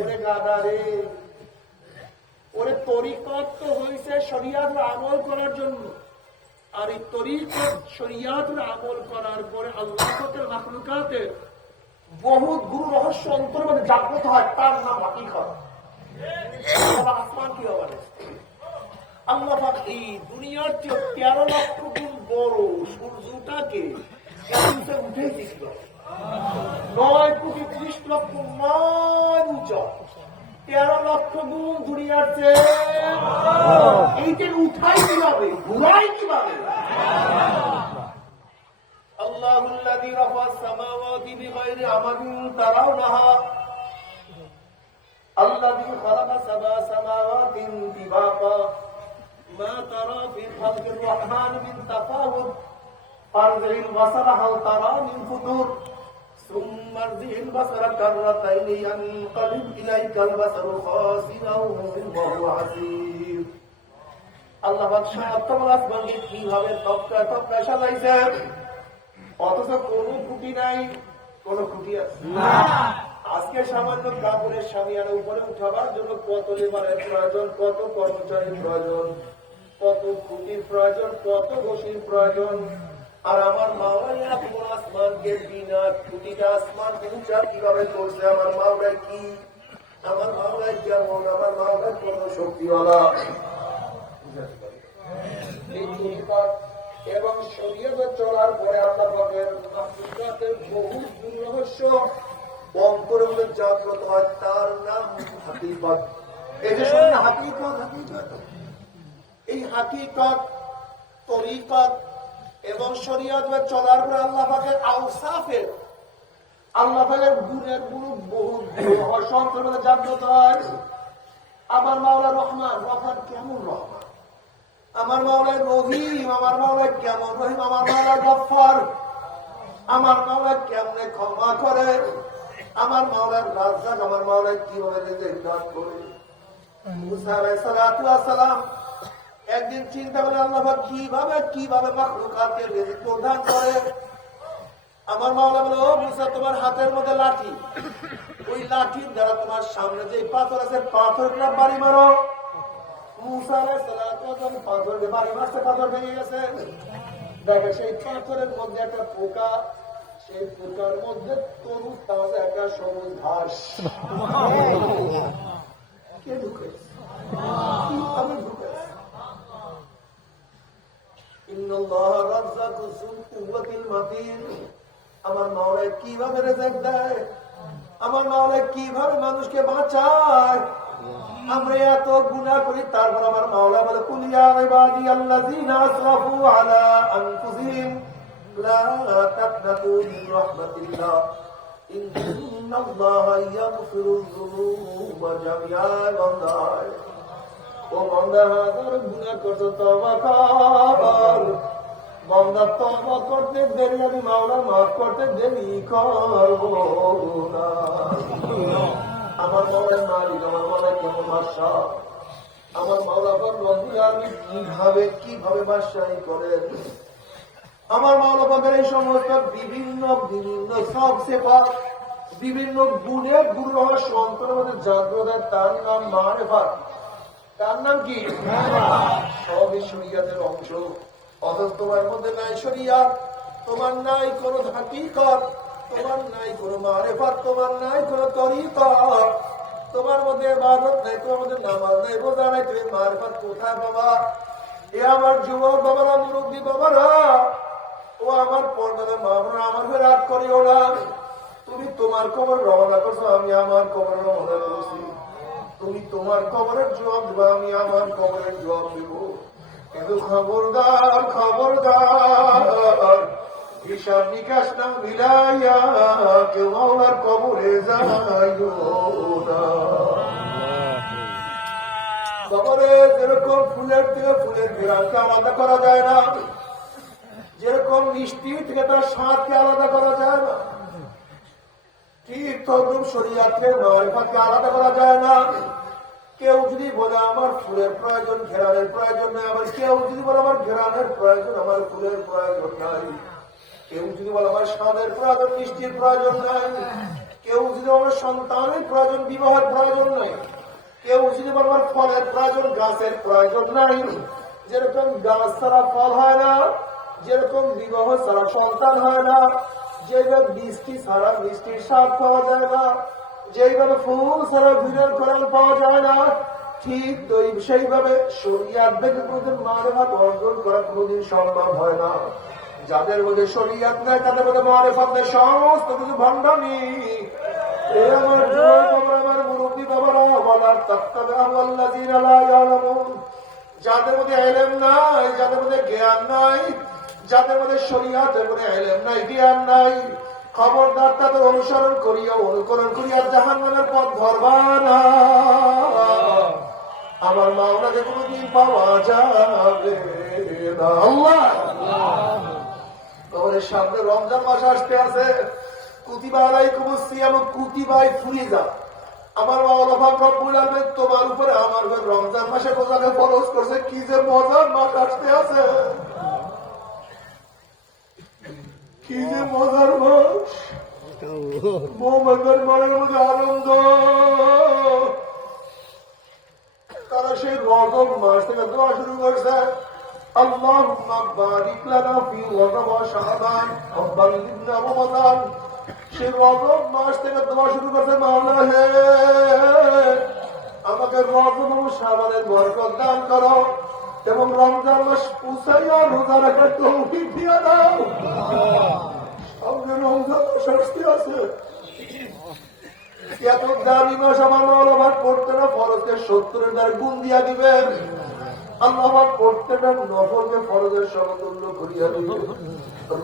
ওরে গাদা রে, ওরে তরিকত তো হয়েছে শরিয়াতের আমল করার জন্য। আর এই তরিকত শরিয়াতের আমল করার পরে আল্লাহ পাকের মাখলুকাতের বহুত গুরু রহস্য অন্তরের মধ্যে জাগ্রত হয়, তার নাম হাকিকত। আসমান কি হবে? আল্লাহ পাক এই দুনিয়ার চেয়ে 13 লক্ষ গুণ বড় সূর্যটাকে উঠে দিছিল 9,30,00,000 মাইল উঁচা। 13 লক্ষ গুণ দুনিয়ার চেয়ে এইটা উঠাই কিভাবে, ঘুরাই কিভাবে? আল্লাহুল্লাযী রাফা'আস সামাওয়াতি বিগাইরি আমাদিন তারাউনাহা আল্লাযী খালাকা সাবআ সামাওয়াতিন তিবাকা মা তারা ফি খালকির রহমান মিন তাফাউত ফারজিল বাসারা হাল তারা মিন ফুতুর সুম্মা আরজিল বাসারা কাররাতাইনি ইয়ানকালিব ইলাইকাল বাসারু খাসিরাও ওয়া হুয়া হাসীর। আল্লাহ পাক সাতটা আসমানকে কিভাবে তক্কা তক্কা সাজাইছেন, অথচ কোনো খুঁটি নাই। কোনো খুঁটি আছে না। আজকে সামান্য কাপড়ের সামিয়ানা উপরে উঠাবার জন্য কত লেবারের প্রয়োজন, কত কর্মচারীর প্রয়োজন, কত খুঁটির প্রয়োজন, কত ঘষির প্রয়োজন। আর আমার মাওলাই এত বড় আসমানকে বিনা খুঁটিটা আসমানকে উঁচা কিভাবে করছে? আমার মাওলাই কি, আমার মাওলাই কেমন, আমার মাওলাই কত শক্তিওয়ালা। এই তরিকত এবং শরীয়তে চলার পরে আল্লাহ পাকের মাখলুকাতের বহু রহস্য অন্তরের মধ্যে জাগ্রত হয়, তার নাম হাকিকত। এই যে শুনুন, হাকিকত হাকিকত, এই হাকিকত তরিকত এবং শরীয়তে চলার পরে আল্লাহ পাকের আওসাফের, আল্লাহ পাকের গুণের বহু রহস্য অন্তরের মধ্যে জাগ্রত হয়। আমার মাওলা রহমান, রহমান কেমন রহমান? আমার মাওলায় রহিম, আমার মাওলায় কেমন রহিম? আমার মাওলা গফফার, আমার মাওলা কেমনে ক্ষমা করে? আমার মাওলার রাজ্জাক, আমার মাওলায় কিভাবে রিজিক দান করে? মুসা আলাইহিস সালাতু ওয়াস সালাম একদিন চিন্তা করে আল্লাহ পাক কিভাবে মাখলুকাতকে রিজিক প্রদান করে। আমার মাওলা বলে, ও মুসা, তোমার হাতের মধ্যে লাঠি, ওই লাঠির দ্বারা তোমার সামনে যে পাথর আছে পাথরটা বাড়ি মারো। মুসা আলাইহিস সালাতু ওয়াস সালাম পাথরে বাড়ি মারতে, পাথর ভেঙে গেছে। দেখে সেই পাথরের মধ্যে একটা পোকা, সেই পোকার মধ্যে তরুণ তাজা একটা সবুজ ঘাস। কে ঢুকেছে? কিভাবে ঢুকেছে? ইন্নাল্লাহ রাজ্জাকু যুল কুওয়াতিল মাতিন। আমার মাওলা কিভাবে রিজিক দেয়, আমার মাওলা কিভাবে মানুষকে বাঁচায়। আমরা এত গুনাহ করি, তারপর আমার মাওলা বলে, কুল ইয়া ইবাদিয়াল্লাযীনা আসরাফু আলা আনফুসিহিম লা তাকনাতু মিন রাহমাতিল্লাহ ইন্নাল্লাহা ইয়াগফিরুয যুনুবা জামিআ। ও বান্দা, হাজার গুনাহ করছো, তওবা কর। বান্দা তওবা করতে দেরি, আমি মাওলা মাফ করতে দেরি করব না। আমার মাওলার মালিক, আমার মাওলা কেমন বাদশা, আমার মাওলা রব্বুল আলামিন কিভাবে বাদশাহী করেন। আমার মাওলা পাকের এই সমস্ত বিভিন্ন সব সিফাত, বিভিন্ন গুণের গুরু রহস্য অন্তরের মধ্যে জাগ্রত, তার নাম মারিফাত। তার নাম কি? সবই শরিয়াতের অংশ। অথচ তোমার মধ্যে নাই শরিয়াত, তোমার নাই কোন হাকিকত, তোমার নাই কোন মারেফাত, তোমার নাই কোন তরিকত, তোমার মধ্যে ইবাদত নাই, তোমার মধ্যে নামাজ নাই, রোজা নাই, তুমি মারেফাত কোথায় বাবা? এ আমার যুবক বাবারা, মুরব্বী বাবারা, ও আমার পর্দার বাবারা, আমার হয়ে রাগ করিও না। তুমি তোমার কবর রওনা করছো, আমি আমার কবর রওনা করছি। তুমি তোমার কবরের জবাব দেবো, আমি আমার কবরের জবাব দেব। কিন্তু খবরদার, খবরদার, হিসাব নিকাশ না মিলাইয়া কেউ আমার কবরে যাইও না। কবরে যেরকম ফুলের থেকে ফুলের বিরানকে আলাদা করা যায় না, যেরকম মিষ্টি থেকে তার স্বাদকে আলাদা করা যায় না, ঠিক তদ্রুপ শরীয়তের মারিফাতকে আলাদা করা যায় না। কেউ যদি বলে আমার ফুলের প্রয়োজন, ঘেরানের প্রয়োজন নাই, আবার কেউ যদি বলে আমার ঘেরানের প্রয়োজন, আমার ফুলের প্রয়োজন নাই। কেউ যদি বলে আমার স্বাদের প্রয়োজন, মিষ্টির প্রয়োজন নাই। কেউ যদি আমার সন্তানের প্রয়োজন, বিবাহের প্রয়োজন নাই। কেউ যদি বলে আমার ফলের প্রয়োজন, গাছের প্রয়োজন নাই। যেরকম গাছ ছাড়া ফল হয় না, যেরকম বিবাহ ছাড়া সন্তান হয় না, যেভাবে বৃষ্টি ছাড়া মিষ্টির স্বাদ পাওয়া যায় না, যেইভাবে ফুল ছাড়া ভিড়ের ফলন পাওয়া যায় না, ঠিক তো সেইভাবে শরিয়াত থেকে কোনদিন মারেফাত অর্জন করা কোনদিন সম্ভব হয় না। যাদের মধ্যে শরিয়াত নেই, তাদের মধ্যে মারেফাত নেই, সমস্ত কিছু ভণ্ডামি। আমার যুবক বাবারা, আমার মুরব্বী বাবারা, ওয়ালা তাত্তাবি'ুল্লাযীনা লা ইয়ালামুন, যাদের মধ্যে ইলম নাই, যাদের মধ্যে জ্ঞান নাই, যাদের মধ্যে শরিয়াতের মধ্যে ইলম নাই, জ্ঞান নাই, খবরদার তাদের অনুসরণ করিয়া, অনুকরণ করিয়া জাহান্নামের পথ ধরবা না। আমার মাওলাকে কোনদিন পাওয়া যাবে না। আল্লাহ, তোমাদের সামনে রমজান মাস আসতে আছে। কুতিবা আলাইকুমুস সিয়াম কুতিবায় ফুরিজা। আমার মাওলা পাক রব্বুল আলামিন তোমার উপরে আমার উপর রমজান মাসে রোজাকে ফরজ করছে। কি যে মজার মাস আসতে আছে, কি যে মজার মাস। মোহাম্মদের মনের মধ্যে আনন্দ। তারা সেই রজব মাস থেকে দোয়া শুরু করছে, আল্লাহুম্মা বারিক লানা ফি রজব ওয়া শাবান ওয়া বাল্লিগনা রমাদান। সেই রজব মাস থেকে দোয়া শুরু করছে, মাওলা হে আমাকে রজব এবং শাবানের বরকত দান করো এবং রমজান মাস পৌঁছাইয়া রোজা রাখার তৌফিক দিয়ে দাও। সামনে রমজান মাস আসতে আছে। এত দামি মাস আমার মাওলা ভাগ পড়তে না ফরজকে 70-এর দ্বারা গুণ দিয়া দিবেন। আল্লাহ ভাগ পড়তে না নফলকে ফরজের সমতুল্য করিয়া দিবেন।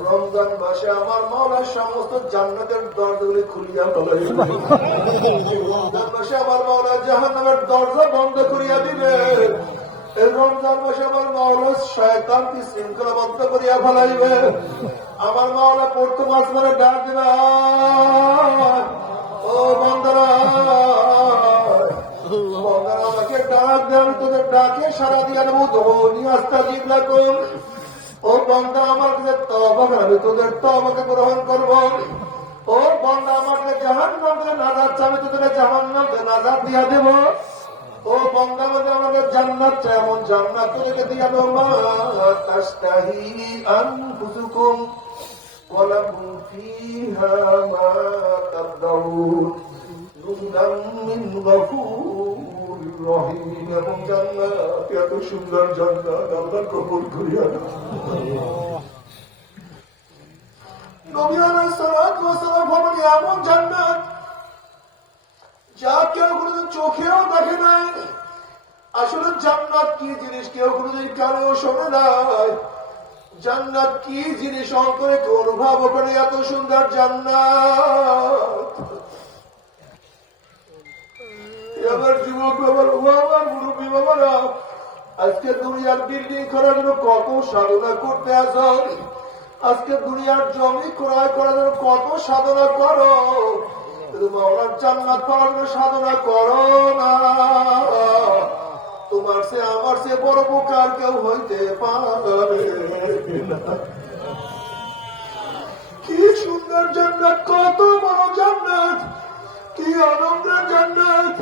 রমজান মাসে আমার মাওলার সমস্ত জান্নাতের দরজাগুলি খুলিয়া ফেলাইবেন। রমজান মাসে আমার মাওলা জাহান্নামের দরজা বন্ধ করিয়া দিবেন। এই রমজান মাসে আমার মাওলা শয়তানকে শৃঙ্খলাবদ্ধ করিয়া ফেলাইবে। আমার মাওলা পড়তে মাস ধরে ডাক দিবে, ও বান্দারা, বান্দারা আমাকে ডাক দেন, তোদের ডাকে সারা দিয়া নেবো। ধনী আস্তাজিব লাকুম। ও বান্দা আমার কাছে তওবা কর, আমি তোদের তওবাকে গ্রহণ করব। ও বান্দা আমার কাছে জাহান্নাম থেকে নাজাত চাই, আমি তোদের জাহান্নাম থেকে নাজাত দিয়া দেব। ও বান্দা আমাকে জান্নাত চাই, এমন জান্নাত তোদেরকে দিয়া দেব। মা তাস্তাহি আনফুসুকুম ওয়া লাকুম ফিহা মা তাদউন নুজুলাম মিন গফুরির রহিম। এবং জান্নাত, এত সুন্দর জান্নাত আল্লাহ কবুল করিয়া দাও। নবী আলাইহিস সালাতু ওয়াস সালাম বলেন, এমন জান্নাত যা কেউ কোনোদিন চোখেও দেখে নাই। আসলে জান্নাত কি জিনিস কেউ কোনোদিন কানেও শোনে নাই। জান্নাত কি জিনিস অন্তরে অনুভব করে, এত সুন্দর জান্নাত। আমার যুবক বাবার, ও আমার মুরব্বী বাবারা, আজকে দুনিয়ার বিল্ডিং করার জন্য কত সাধনা করতে আস। আজকে দুনিয়ার জমি ক্রয় করার জন্য কত সাধনা করো, মাওলার জান্নাত পাওয়ার জন্য সাধনা করো না। তোমার সে আমার সে বড় উপকার কেউ হইতে পারে না। কি সুন্দর জান্নাত, কত বড় জান্নাত, কি আনন্দের জান্নাত।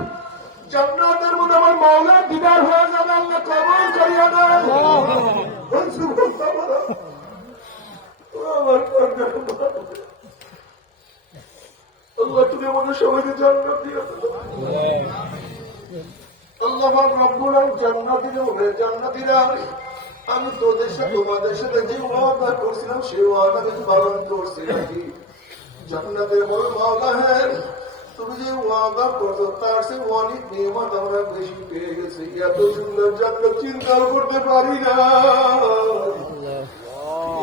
জান্নাতের মধ্যে আমার মাওলার দিদার হয়ে ওই যুবক বাবারা, আমার কন্যার মা। আল্লাহ তুমি আমাদের সবাইকে জান্নাত দিয়ে দাও। আল্লাহ পাক রব্বুল আলামিন জান্নাত দিলে ওরে জান্নাতীরা, আমি তোদের সাথে তোমাদের সাথে যে ওয়াদা করছিলাম সেই ওয়াদা আমি পালন করছি নাকি? জান্নাতের বড় মাওলা, হ্যাঁ তুমি যে ওয়াদা করছো তার সে অনেক নিয়ামত আমরা বেশি পেয়ে গেছি। এত সুন্দর জান্নাত চিন্তাও করতে পারি না।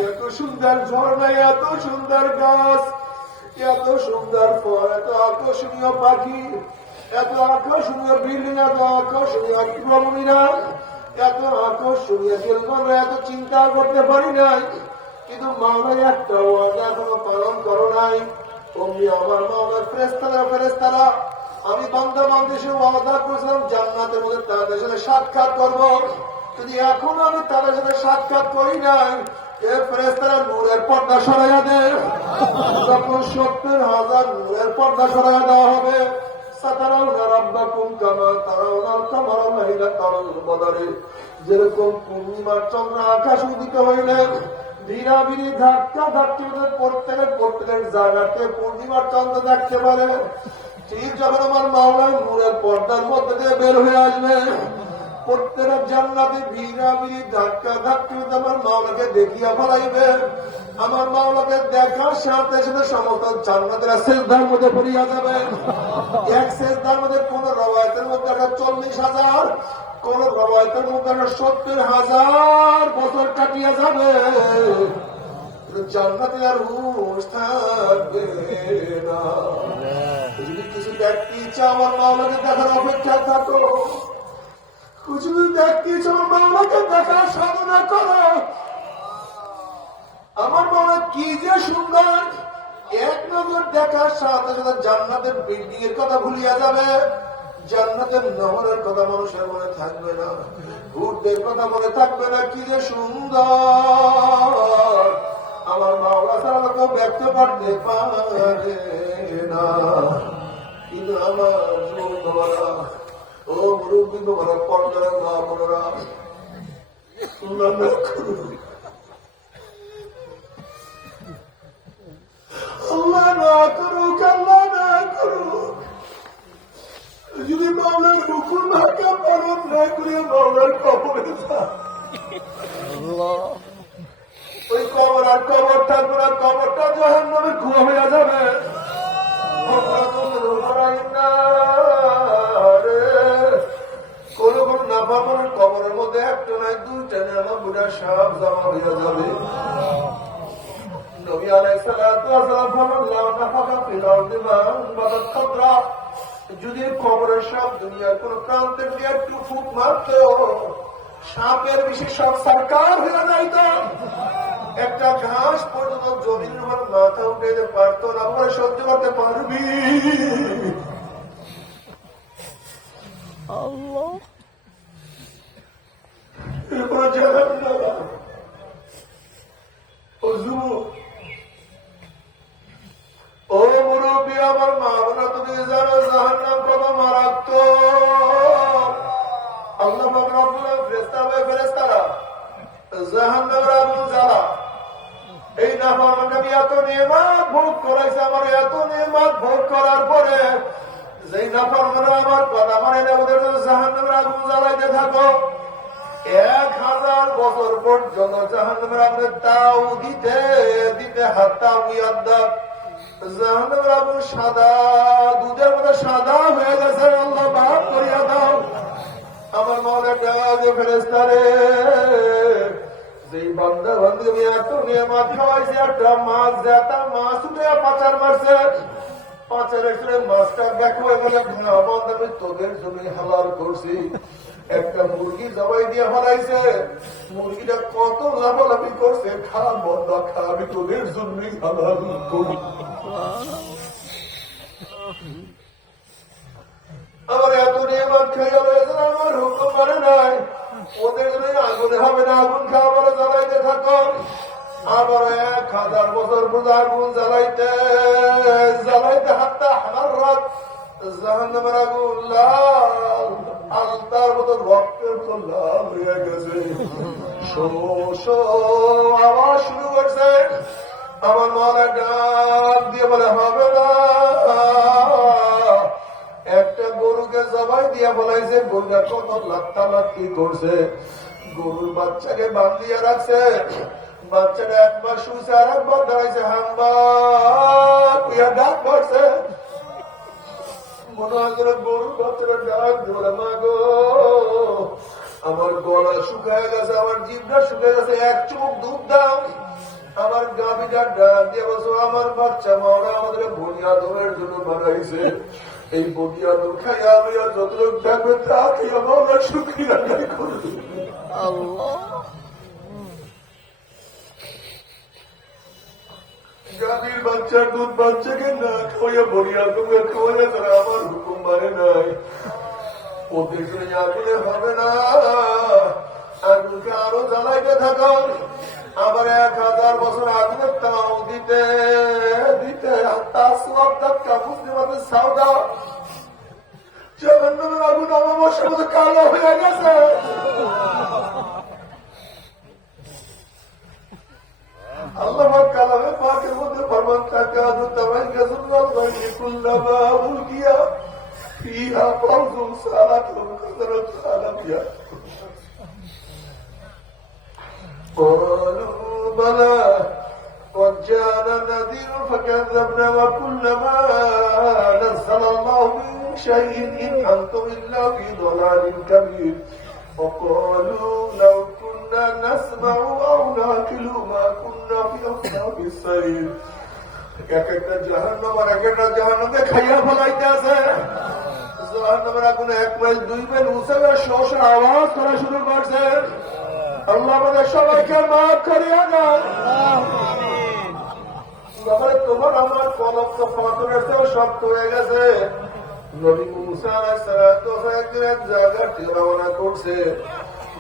এত সুন্দর ঝর্ণা, এত সুন্দর গাছ, এত সুন্দর ফল, এত আকর্ষণীয় পাখি, এত আকর্ষণীয় বিল্ডিং, এত আকর্ষণীয় রমণীরা, এত আকর্ষণীয় খেলবো, এত চিন্তা করতে পারি নাই। কিন্তু মাওলা একটা ওয়াদা এখনো পালন করো নাই। অমনি আমার মাওলার ফেরেশতারা আমি বান্দা বান্দিকে ওয়াদা করেছিলাম জান্নাতের মধ্যে তাদের সাথে সাক্ষাৎ করব। যদি এখনো আমি তাদের সাথে সাক্ষাৎ করি নাই, এ ফেরেশতারা নূরের পর্দা সরাইয়া দেয়। যখন 70,000 নূরের পর্দা সরাইয়া দেওয়া হবে, যেরকম পূর্ণিমার চন্দ্র আকাশ উদিত হইলে ধীরাবিরি ধাক্কা ধাক্কি প্রত্যেকের জায়গাতে পূর্ণিমার চন্দ্র দেখতে পারে, ঠিক যখন আমার মাওলার নূরের পর্দার মধ্যে দিয়ে বের হয়ে আসবে, প্রত্যেকের জান্নাতে ধীরাবিরি ধাক্কা ধাক্কি আমার মাওলাকে দেখিয়া ফেলাইবে। আমার মাওলাকে দেখার সাথে সাথে সমস্ত জান্নাতেরা সেজদার মধ্যে পড়িয়া যাবে। এক সেজদার মধ্যে কোন রওয়ায়াতের মধ্যে 40,000, কোন রওয়ায়াতের মধ্যে 70,000 বছর কাটিয়া যাবে। জান্নাতে আর হুঁশ থাকবে না। যদি কিছু দেখতে ইচ্ছা আমার মাওলাকে দেখার অপেক্ষা থাকো, কিছু দেখতে ইচ্ছা আমার মাওলাকে দেখার সাধনা করো। আমার মাওলা কি যে সুন্দর, এক নজর দেখার সাথে সাথে জান্নাতের বিল্ডিং এর কথা ভুলিয়া যাবে, জান্নাতের নহরের কথা মানুষের মনে থাকবে না, উটের কথা মনে থাকবে না। কি যে সুন্দর আমার মাওলা ছাড়া কেউ ব্যক্ত করতে পারে না। কিন্তু আমার যুবকরা, ও মুরব্বী তোমরা পর্দার মা বোনেরা, আল্লাহ না করুক, আল্লাহ না করুক, যদি মাওলার হুকুম হাকাম পালন না করে মাওলার কবরে যায়, ওই কবর আর কবর থাকবে না, কবরটা জাহান্নামের কুয়া হয়ে যাবে। কোন কোন নাফামের কবরের মধ্যে একটা নাই, দুইটা নেই, আমার বুড়া সাপ জমা হইয়া যাবে। নবী আলাইহিস সালাতু ওয়াস সালাম বলেন, লা নাফাকা ফিল আরদি মান বাদাত খাতরা, যদি কবরের সাপ দুনিয়ার কোন প্রান্তে গিয়ে একটু ফুট মারত, সাপের বেশি সব সরকার হয়ে যাইত, একটা ঘাস পর্যন্ত জমিনের উপর মাথা উঠে পারত না। আমরা সহ্য করতে পারবি? এরপরে জাহান্নাম। ও যুবক, ও মুরব্বী, আমার মা বোনা, তুমি জানো জাহান্নাম কত মারাত্মক। আল্লাহ পাক রব্বুল আলামিন ফেরেশতারা জাহান্নামের আগুন জ্বালা, এই নাফরমানকে এত নেয়ামত ভোগ করাইছে, আমার এত নেয়ামত ভোগ করার পরে যেই নাফরমানরা আমার কথা মানে না, ওদের জাহান্নামের আগুন জ্বালাইতে থাকো। 1000 বছর পর্যন্ত জাহান্নামের আগুনে তাও দিতে দিতে হাতটা উইয়াদ্দা, জাহান্নামের আগুন সাদা দুধের মধ্যে সাদা হয়ে গেছে। আল্লাহ মাফ করিয়া দাও। আমার মাওলা যে ফেরেশতারে, যেই বান্দা বান্দি এত নিয়ামত খাওয়াইছে, একটা মাছ যেটা মাছ উঠে পাচার মারছে, পাচারের মাছটা দেখো এখানে বন্ধ, আমি তোদের জন্য হালাল করছি। একটা মুরগি জবাই দিয়ে হারাইছে, মুরগিটা কত লাফালাফি করছে, খা বন্ধ খা, আমি তোদের জন্যই হালাল করি। আমার এত নিয়ামত খাইয়া রয়েছে, আমার হুকুম মানে নাই, ওদের জন্য আগুনে হবে না, আগুন খাওয়া জ্বালাইতে থাকো। আবার 1000 বছর পর্যন্ত আগুন জ্বালাইতে জ্বালাইতে হাতটা হারার রাত জাহান্নামের আগুন লাল আলতার মতো রক্তের মতো লাল হয়ে গেছে। আওয়াজ শুরু করছে। আমার মারা ডাক দিয়ে বলে হবে না, একটা গরুকে জবাই দিয়ে বলাইছে, গরুটা কত লাত্তা লাত্তি করছে, গরুর বাচ্চাকে বান্ধিয়ে রাখছে, বাচ্চাটা একবার শুয়েছে আর একবার দাঁড়াইছে, হাম্বা তুইয়া ডাক পড়ছে। মনে হয় করে গরুর বাচ্চাটা ডাক দিয়ে মা গো আমার গলা শুকায় গেছে, আমার জিভটা শুকিয়ে গেছে, এক চুমুক দুধ দাও। আমার গাভীটা ডাক দিয়ে বলছো আমার বাচ্চা মাওরা আমাদের বনিয়াদমের জন্য বানাইছে, এই বনিয়াদম খাইয়া আমি আর যতটুক থাকবে তা খাইয়া মাওরা শুকিয়ে রাখাই করবে। গাভীর বাচ্চার দুধ বাচ্চাকে না খাওয়াইয়া বনিয়াদমকে খাওয়াইয়া তারা আমার হুকুম মানে নাই। প্রত্যেকদিন আগুনে হবে না, আগুনকে আরো জ্বালাইতে থাকো, আবার 1000 বছর আগুনের তাও দিতে দিতে সাউদা জাহান্নামের আগুন অমাবস্যার মধ্যে কালো হয়ে গেছে। আল্লাহ কালামে পাকের মধ্যে ফরমান থাকে আদু তামাই গাজুল্লাহ বাইনি কুল্লামা উলকিয়া ফিহা ফাউজুন সালাতুন কাদারাত আলামিয়া قالوا بلى قد جاءنا نذير فكذبنا وقلنا ما نزل الله من شيء إن أنتم إلا في ضلال كبير وقالوا لو كنا نسمع أو نعقل ما كنا في أصحاب السعير। এক একটা জাহান্নাম আর এক একটা জাহান্নামকে খাইয়া ফেলাইতে আছে। জাহান্নামের আগুনে 1 মাইল 2 মাইল উঁচে শোষ আওয়াজ করা শুরু করছে। আল্লাহ আমাদের সবাইকে মাফ করিয়া দাও। তোমার আমার কলম তো পাথরের চেয়েও শক্ত হয়ে গেছে। নবী মুসা আলাইহিস সালাতু একদিন এক জায়গায় রওনা করছে,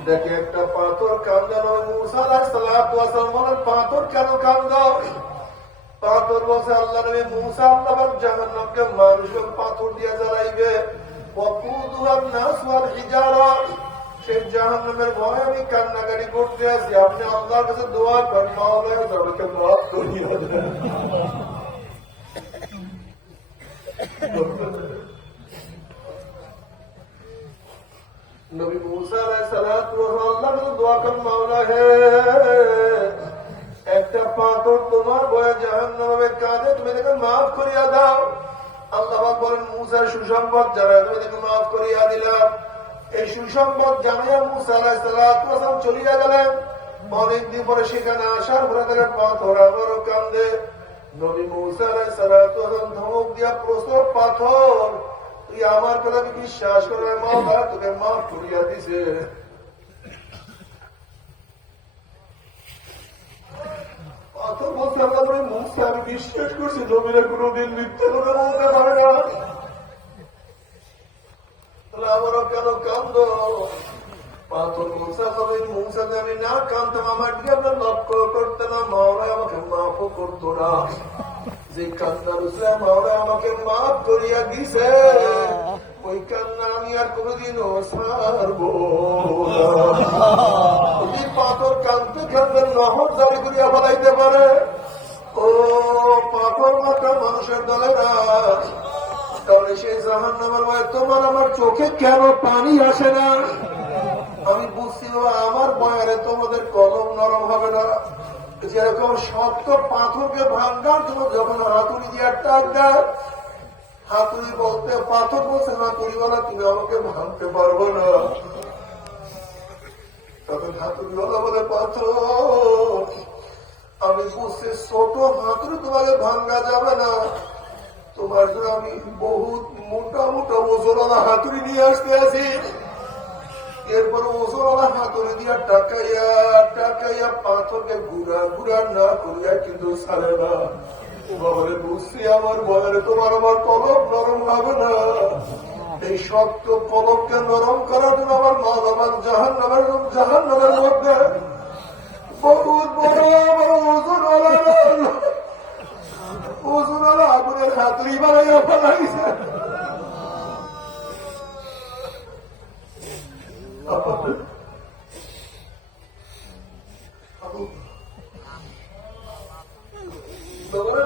দেখে একটা পাথর কান্দা। নবী মুসা আলাইহিস সালাতু বলেন পাথর কেন কান্দ? পাথর বলছে আল্লাহ নবী মুসা আল্লাহ জাহান্নামকে মানুষের পাথর দিয়ে জ্বালাইবে, ওয়াকুদুহান নাস ওয়াল হিজারা, সেই জাহান্নামের ভয়ে আমি কান্নাকাটি করতে আছি। আপনি আল্লাহর কাছে দোয়া করেন মাওলা আমাকে মাফ করিয়া দেন। নবী মুসা আলাইহিস সালাতু আল্লাহর কাছে দোয়া করেন মাওলা হে একটা পাথর তোমার ভয়ে জাহান্নামে কাঁদে, তুমি তাকে মাফ করিয়া দাও। আল্লাহ পাক বলেন মুসার সুসংবাদ জানায় তুমি তাকে মাফ করিয়া দিলাম। এই সুসংবাদ জানিয়া মুসা আলাইহিস সালাতু ওয়াসালাম চলিয়া গেলেন। অনেকদিন পরে সেখানে আসার পরে তাকে পাথর আবারও কান্দে। নবী মুসা আলাইহিস সালাতু ওয়াসালাম ধমক দিয়া প্রচুর পাথর তুই আমার কথা কি বিশ্বাস করে মাওলা তোকে মাফ করিয়া দিছে। পাথর বলতে আমরা মুসা আমি বিশ্বাস করছি নবীরা কোনদিন মিথ্যা কথা বলতে পারে না, আমারও কেন কান্দ? পাথর মুসা নবীর মুসাকে আমি না কান্দতাম আমার দিকে আপনার লক্ষ্য করতে না, মাওলা আমাকে মাফও করতো না। যে কান্না বুঝলে মাওলা আমাকে মাফ করিয়া দিছে ওই কান্না আমি আর কোনোদিনও ছাড়বো না। পাথর কান্দতে কান্দতে নহর জারি করিয়া ফেলাইতে পারে। ও পাথর মাথা মানুষের দলে না, তাহলে সেই জাহান্নামের ভয়ে তোমার আমার চোখে কেন পানি আসে না? আমি বুঝছি আমার বয়ারে তোমাদের কলম নরম হবে না। যেরকম শক্ত পাথরকে ভাঙ্গার জন্য যখন হাতুড়ি দিয়ে টাক দেয়, হাতুড়ি বলতে পাথর বলছে হাতুড়িওয়ালা তুমি আমাকে ভাঙতে পারবো না, তখন হাতুড়িওয়ালা বলে পাথর আমি বুঝছি ছোট হাতুড়ি তোমাকে ভাঙ্গা যাবে না, তোমার জন্য আমি বহুত মোটা মোটা ওজনওয়ালা হাতুড়ি নিয়ে আসতে আছি। এরপর ওজনওয়ালা হাতুড়ি দিয়া টাকাইয়া টাকাইয়া পাথরকে ঘুরা ঘুরা না করিয়া কিন্তু ছাড়ে না। বাবারে বুঝছি আমার বয়ারে তোমার আমার কলম নরম হবে না। এই শক্ত কলমকে নরম করার জন্য আমার মা বাবা জাহান্নামের মধ্যে বহুত বড় বড় ওজনওয়ালা আগুনের হাতুড়ি বানাইয়া ফেলাইছে।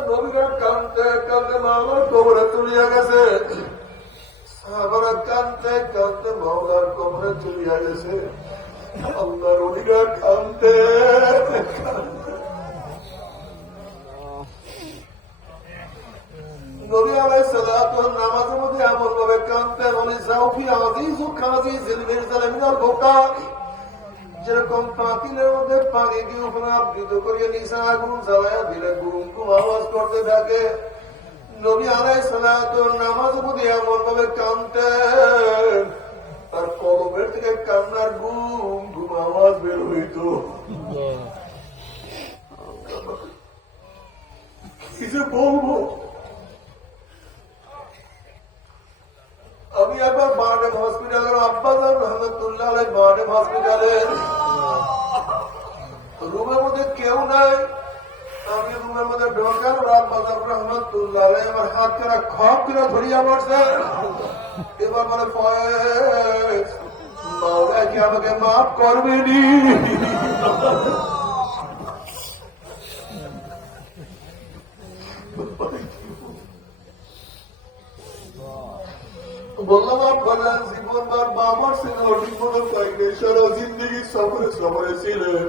নবীরা কানতে কানতে মাওলার কবরে তুলিয়া গেছে, সাহাবারা কানতে কানতে মাওলার কবরে তুলিয়া গেছে। আল্লাহর ওলিরা কানতে নবী আলাইহিস সালাতু ওয়াস নামাজের মধ্যে এমন ভাবে কানতেন, উনি জাউফি আজিজু কাজী জিলমির জালামিনার ভোক্তা, যেরকম পাতিলের মধ্যে পানি দিয়ে উপরে আবৃত করিয়ে নিচে আগুন জ্বালায়া দিলে গুম গুম আওয়াজ করতে থাকে। নবী আলাইহিস সালাতু ওয়াস নামাজের মধ্যে এমন ভাবে কানতেন, তার কলবের থেকে কান্নার গুম গুম আওয়াজ বের হইত। কি যে বলবো, আমি একবার বারডেম হসপিটালের আব্বাজান রহমতুল্লাহ আলাইহি বারডেম হসপিটালের রুমের মধ্যে কেউ নাই, আমি রুমের মধ্যে ঢোকার আব্বাজান রহমতুল্লাহ আলাইহি আমার হাত কারা খপ করে ধরিয়া পড়ছে। এবার মানে মাওলা কি আমাকে মাফ করবেনি? বললাম আপনার জীবন বার বাবার ছিল জীবনের পাইলে সারা জিন্দগি সফরে সফরে ছিলেন।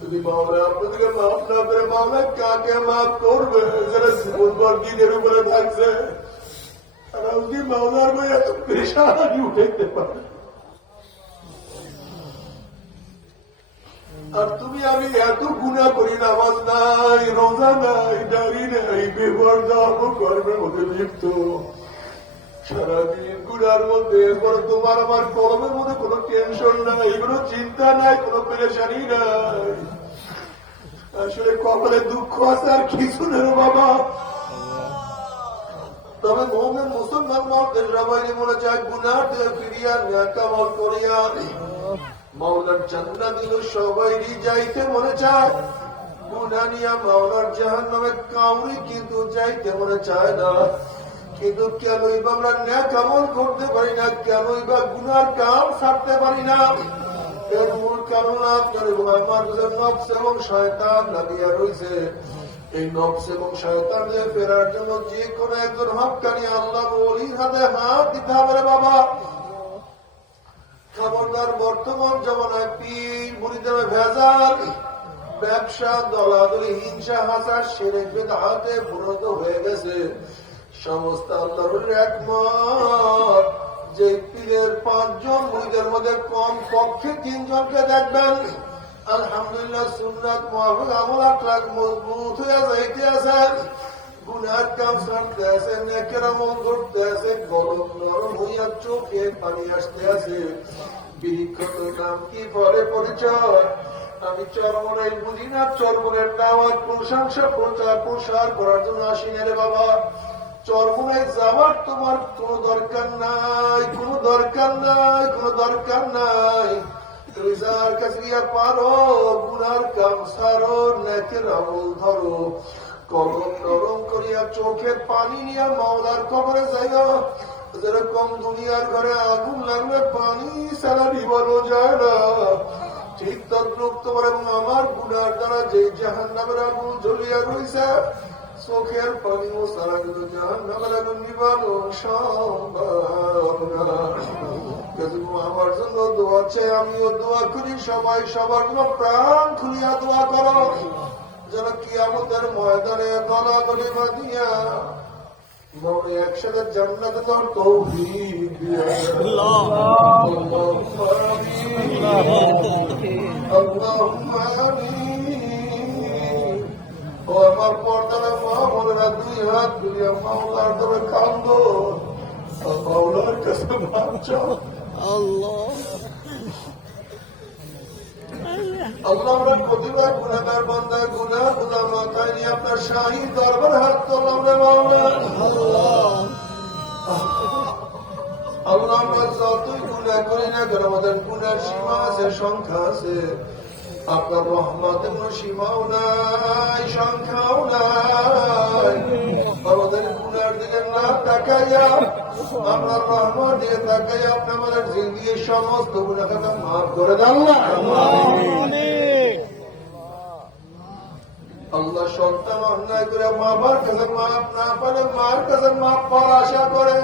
যদি মাওলা আপনাদেরকে মাফ না করে মাওলা কাকে মাফ করবে যারা জীবন বার দিনের উপরে থাকছে? তারা যদি মাওলার বই এত পেশানি উঠাইতে পারে, আর তুমি আমি এত গুণা করি, নামাজ নাই, রোজা নাই, দাড়ি নাই, বেবর ধর্ম কর্মের মধ্যে লিপ্ত, সারাদিন গুণার মধ্যে, এরপর তোমার আমার কলমের মধ্যে কোনো টেনশন নাই, কোনো চিন্তা নাই, কোনো পেরেশানি নাই। আসলে কপালে দুঃখ আছে আর কিছু নেই বাবা। তবে মোহাম্মদ মুসলমান মাদের সবাই মনে চায় গুনার দিয়ে ফিরিয়া নেকামল করিয়া মাওলার জান্নাত দিল, সবাইরই যাইতে মনে চায়। গুনাহ নিয়া মাওলার জাহান্নামে কাউরি কিন্তু যাইতে মনে চায় না। কিন্তু কেনই বা আমরা নেকামল করতে পারি না, কেনই বা গুনার কাম ছাড়তে পারি না? এর মূল কারণ আপনার আমার নফস এবং শয়তান লাগিয়া রয়েছে। এই নফস এবং শয়তানকে ফেরার জন্য যে কোনো একজন হক্কানি আল্লাহর ওলির হাতে হাত দিতে হবে রে বাবা। খবরদার, বর্তমান জমানায় পীর মুরিদের ভেজাল, ব্যবসা, দলাদলি, হিংসা, হাসার, শিরক বিদআতে পরিণত হয়ে গেছে। সমস্ত আল্লাহর একমত যে পীরের 5 জন মুরিদের মধ্যে কম পক্ষে 3 জনকে দেখবেন আলহামদুলিল্লাহ সুন্নাত মুআফিক আমল আখলাক মজবুত হয়ে যাইতে আছে, গুনার কাম ছাড়তে আছে, নেকের আমল করতে আছে, গরম নরম হইয়া চোখে পানি আসতে আছে। বিক্ষত নাম কি ফলে পরিচয়? আমি চরমনের বুঝি না, চরমনের দাওয়াত প্রশংসা প্রসার করার জন্য আসি না রে বাবা। চরমনে যাওয়ার তোমার কোনো দরকার নাই, কোনো দরকার নাই, কোনো দরকার নাই। তুমি যার কাছে গিয়া পারো, গুনার কাম সারো, নেকের আমল ধরো, কলম নরম করিয়া চোখের পানি নিয়ে মাওলার কবরে যাইও। যেরকম দুনিয়ার ঘরে আগুন লাগলে পানি ছাড়া নিবানো যায় না, ঠিক তদ্রুপ তোমার এবং আমার গুনার দ্বারা যে জাহান্নামের আগুন জ্বলিয়া রয়েছে, চোখের পানি ও সারা কিন্তু জাহান্নামের আগুন নিবানো সম্ভব না। আমার জন্য দোয়া চাই, আমিও দোয়া করি, সবাই সবার জন্য প্রাণ খুলিয়া দোয়া করো যেন কিয়ামতের ময়দানে গলাগলি বাঁধিয়া একসাথে জান্নাতে তোর তৌফিক দিয়া আল্লাহুম্মা আমিন। ও আমার পর্দার মা বোনেরা, 2 হাত তুলিয়া মাওলার দরে কান্দো, মাওলার কাছে মাপ চাও। আল্লাহ আমরা প্রতিভা গুনাহগার বান্দা, গুনাহ গুনাহ মাথায় নিয়ে আপনার শাহী দরবার হাত তোলাম রে মাওলা। আল্লাহ আমরা যতই গুনাহ করি না কেন, আমাদের গুনার সীমা আছে, সংখ্যা আছে। আপনার রহমতের কোনো সীমাও নাই, সংখ্যাও নাই। আমাদের গুনার দিকে না তাকাইয়া আপনার রহমত দিয়ে তাকাইয়া আপনি আমাদের জিন্দিগির সমস্ত গুনাহ খাতা মাফ করে দেন আল্লাহ। সন্তান অন্যায় করে মা বাবার কাছে মাফ না পারে মার কাছে মাফ পাওয়ার আশা করে,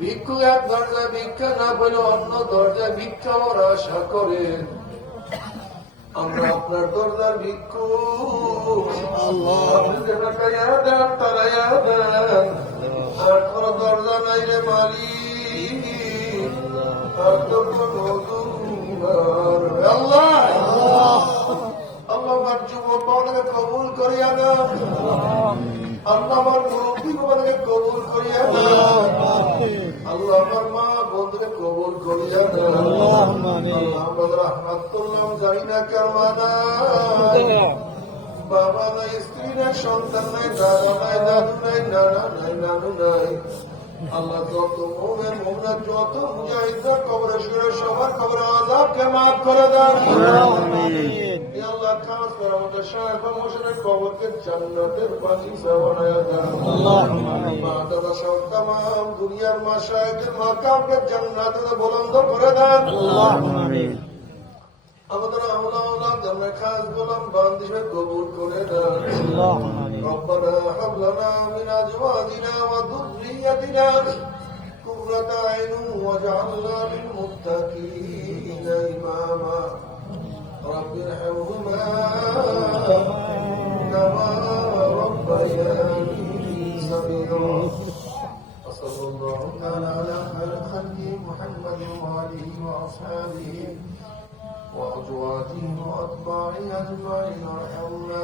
ভিক্ষু এক দরজায় ভিক্ষা না পেলে অন্য দরজায় ভিক্ষা ওর আশা করে। আমরা আপনার দরজার ভিক্ষু, আপনি যেন তারাইয়া দেন, তারাইয়া দেন। আর কোন দরজা নাই রে মালিক, আর তো কোনো দুয়ার। আল্লাহ আল্লাহ আমার যুবক বাবাকে কবুল করিয়া দেন, আল্লাহ আমার মুরব্বী বাবাকে কবুল করিয়া দেন, আল্লাহ আমার মা বোনকে কবুল করিয়া দেন। আমরা রহমত করলাম জানি না কেমনা, বাবা নাই, স্ত্রী নাই, সন্তান নাই, দাদা নাই, দাদু নাই, নানা নাই, নানু নাই। আল্লাহ যত মোমেন মোমনা যত মুজাহিদরা কবরে শুয়ে সবার কবরে আযাবকে মাফ করে দেন। আল্লাহ খাস করে আমাদের শায়েখ হোসেনের কবরকে জান্নাতের বাগিচা বানায়া দেন। মা দাদা সব তামাম দুনিয়ার মাশায়েখের মাকামকে জান্নাতে বুলন্দ করে দেন। আমাদের আওলাদ আমরা খাস গোলাম বান্দিকে কবুল করে দেন। রব্বানা হাব লানা মিন আজওয়াজিনা ওয়া যুররিয়াতিনা কুররাতা আইনুন ওয়াজআলনা লিল মুত্তাকিনা ইমামা। রব্বি ইরহামহুমা কামা রাব্বায়ানি সগীরা। সাল্লাল্লাহু তাআলা আলা খায়রি খালকি মুহাম্মাদিন ওয়া আলিহি ওয়া আসহাবিহি وأزواجه وأتباعه أجمعين. ارحمنا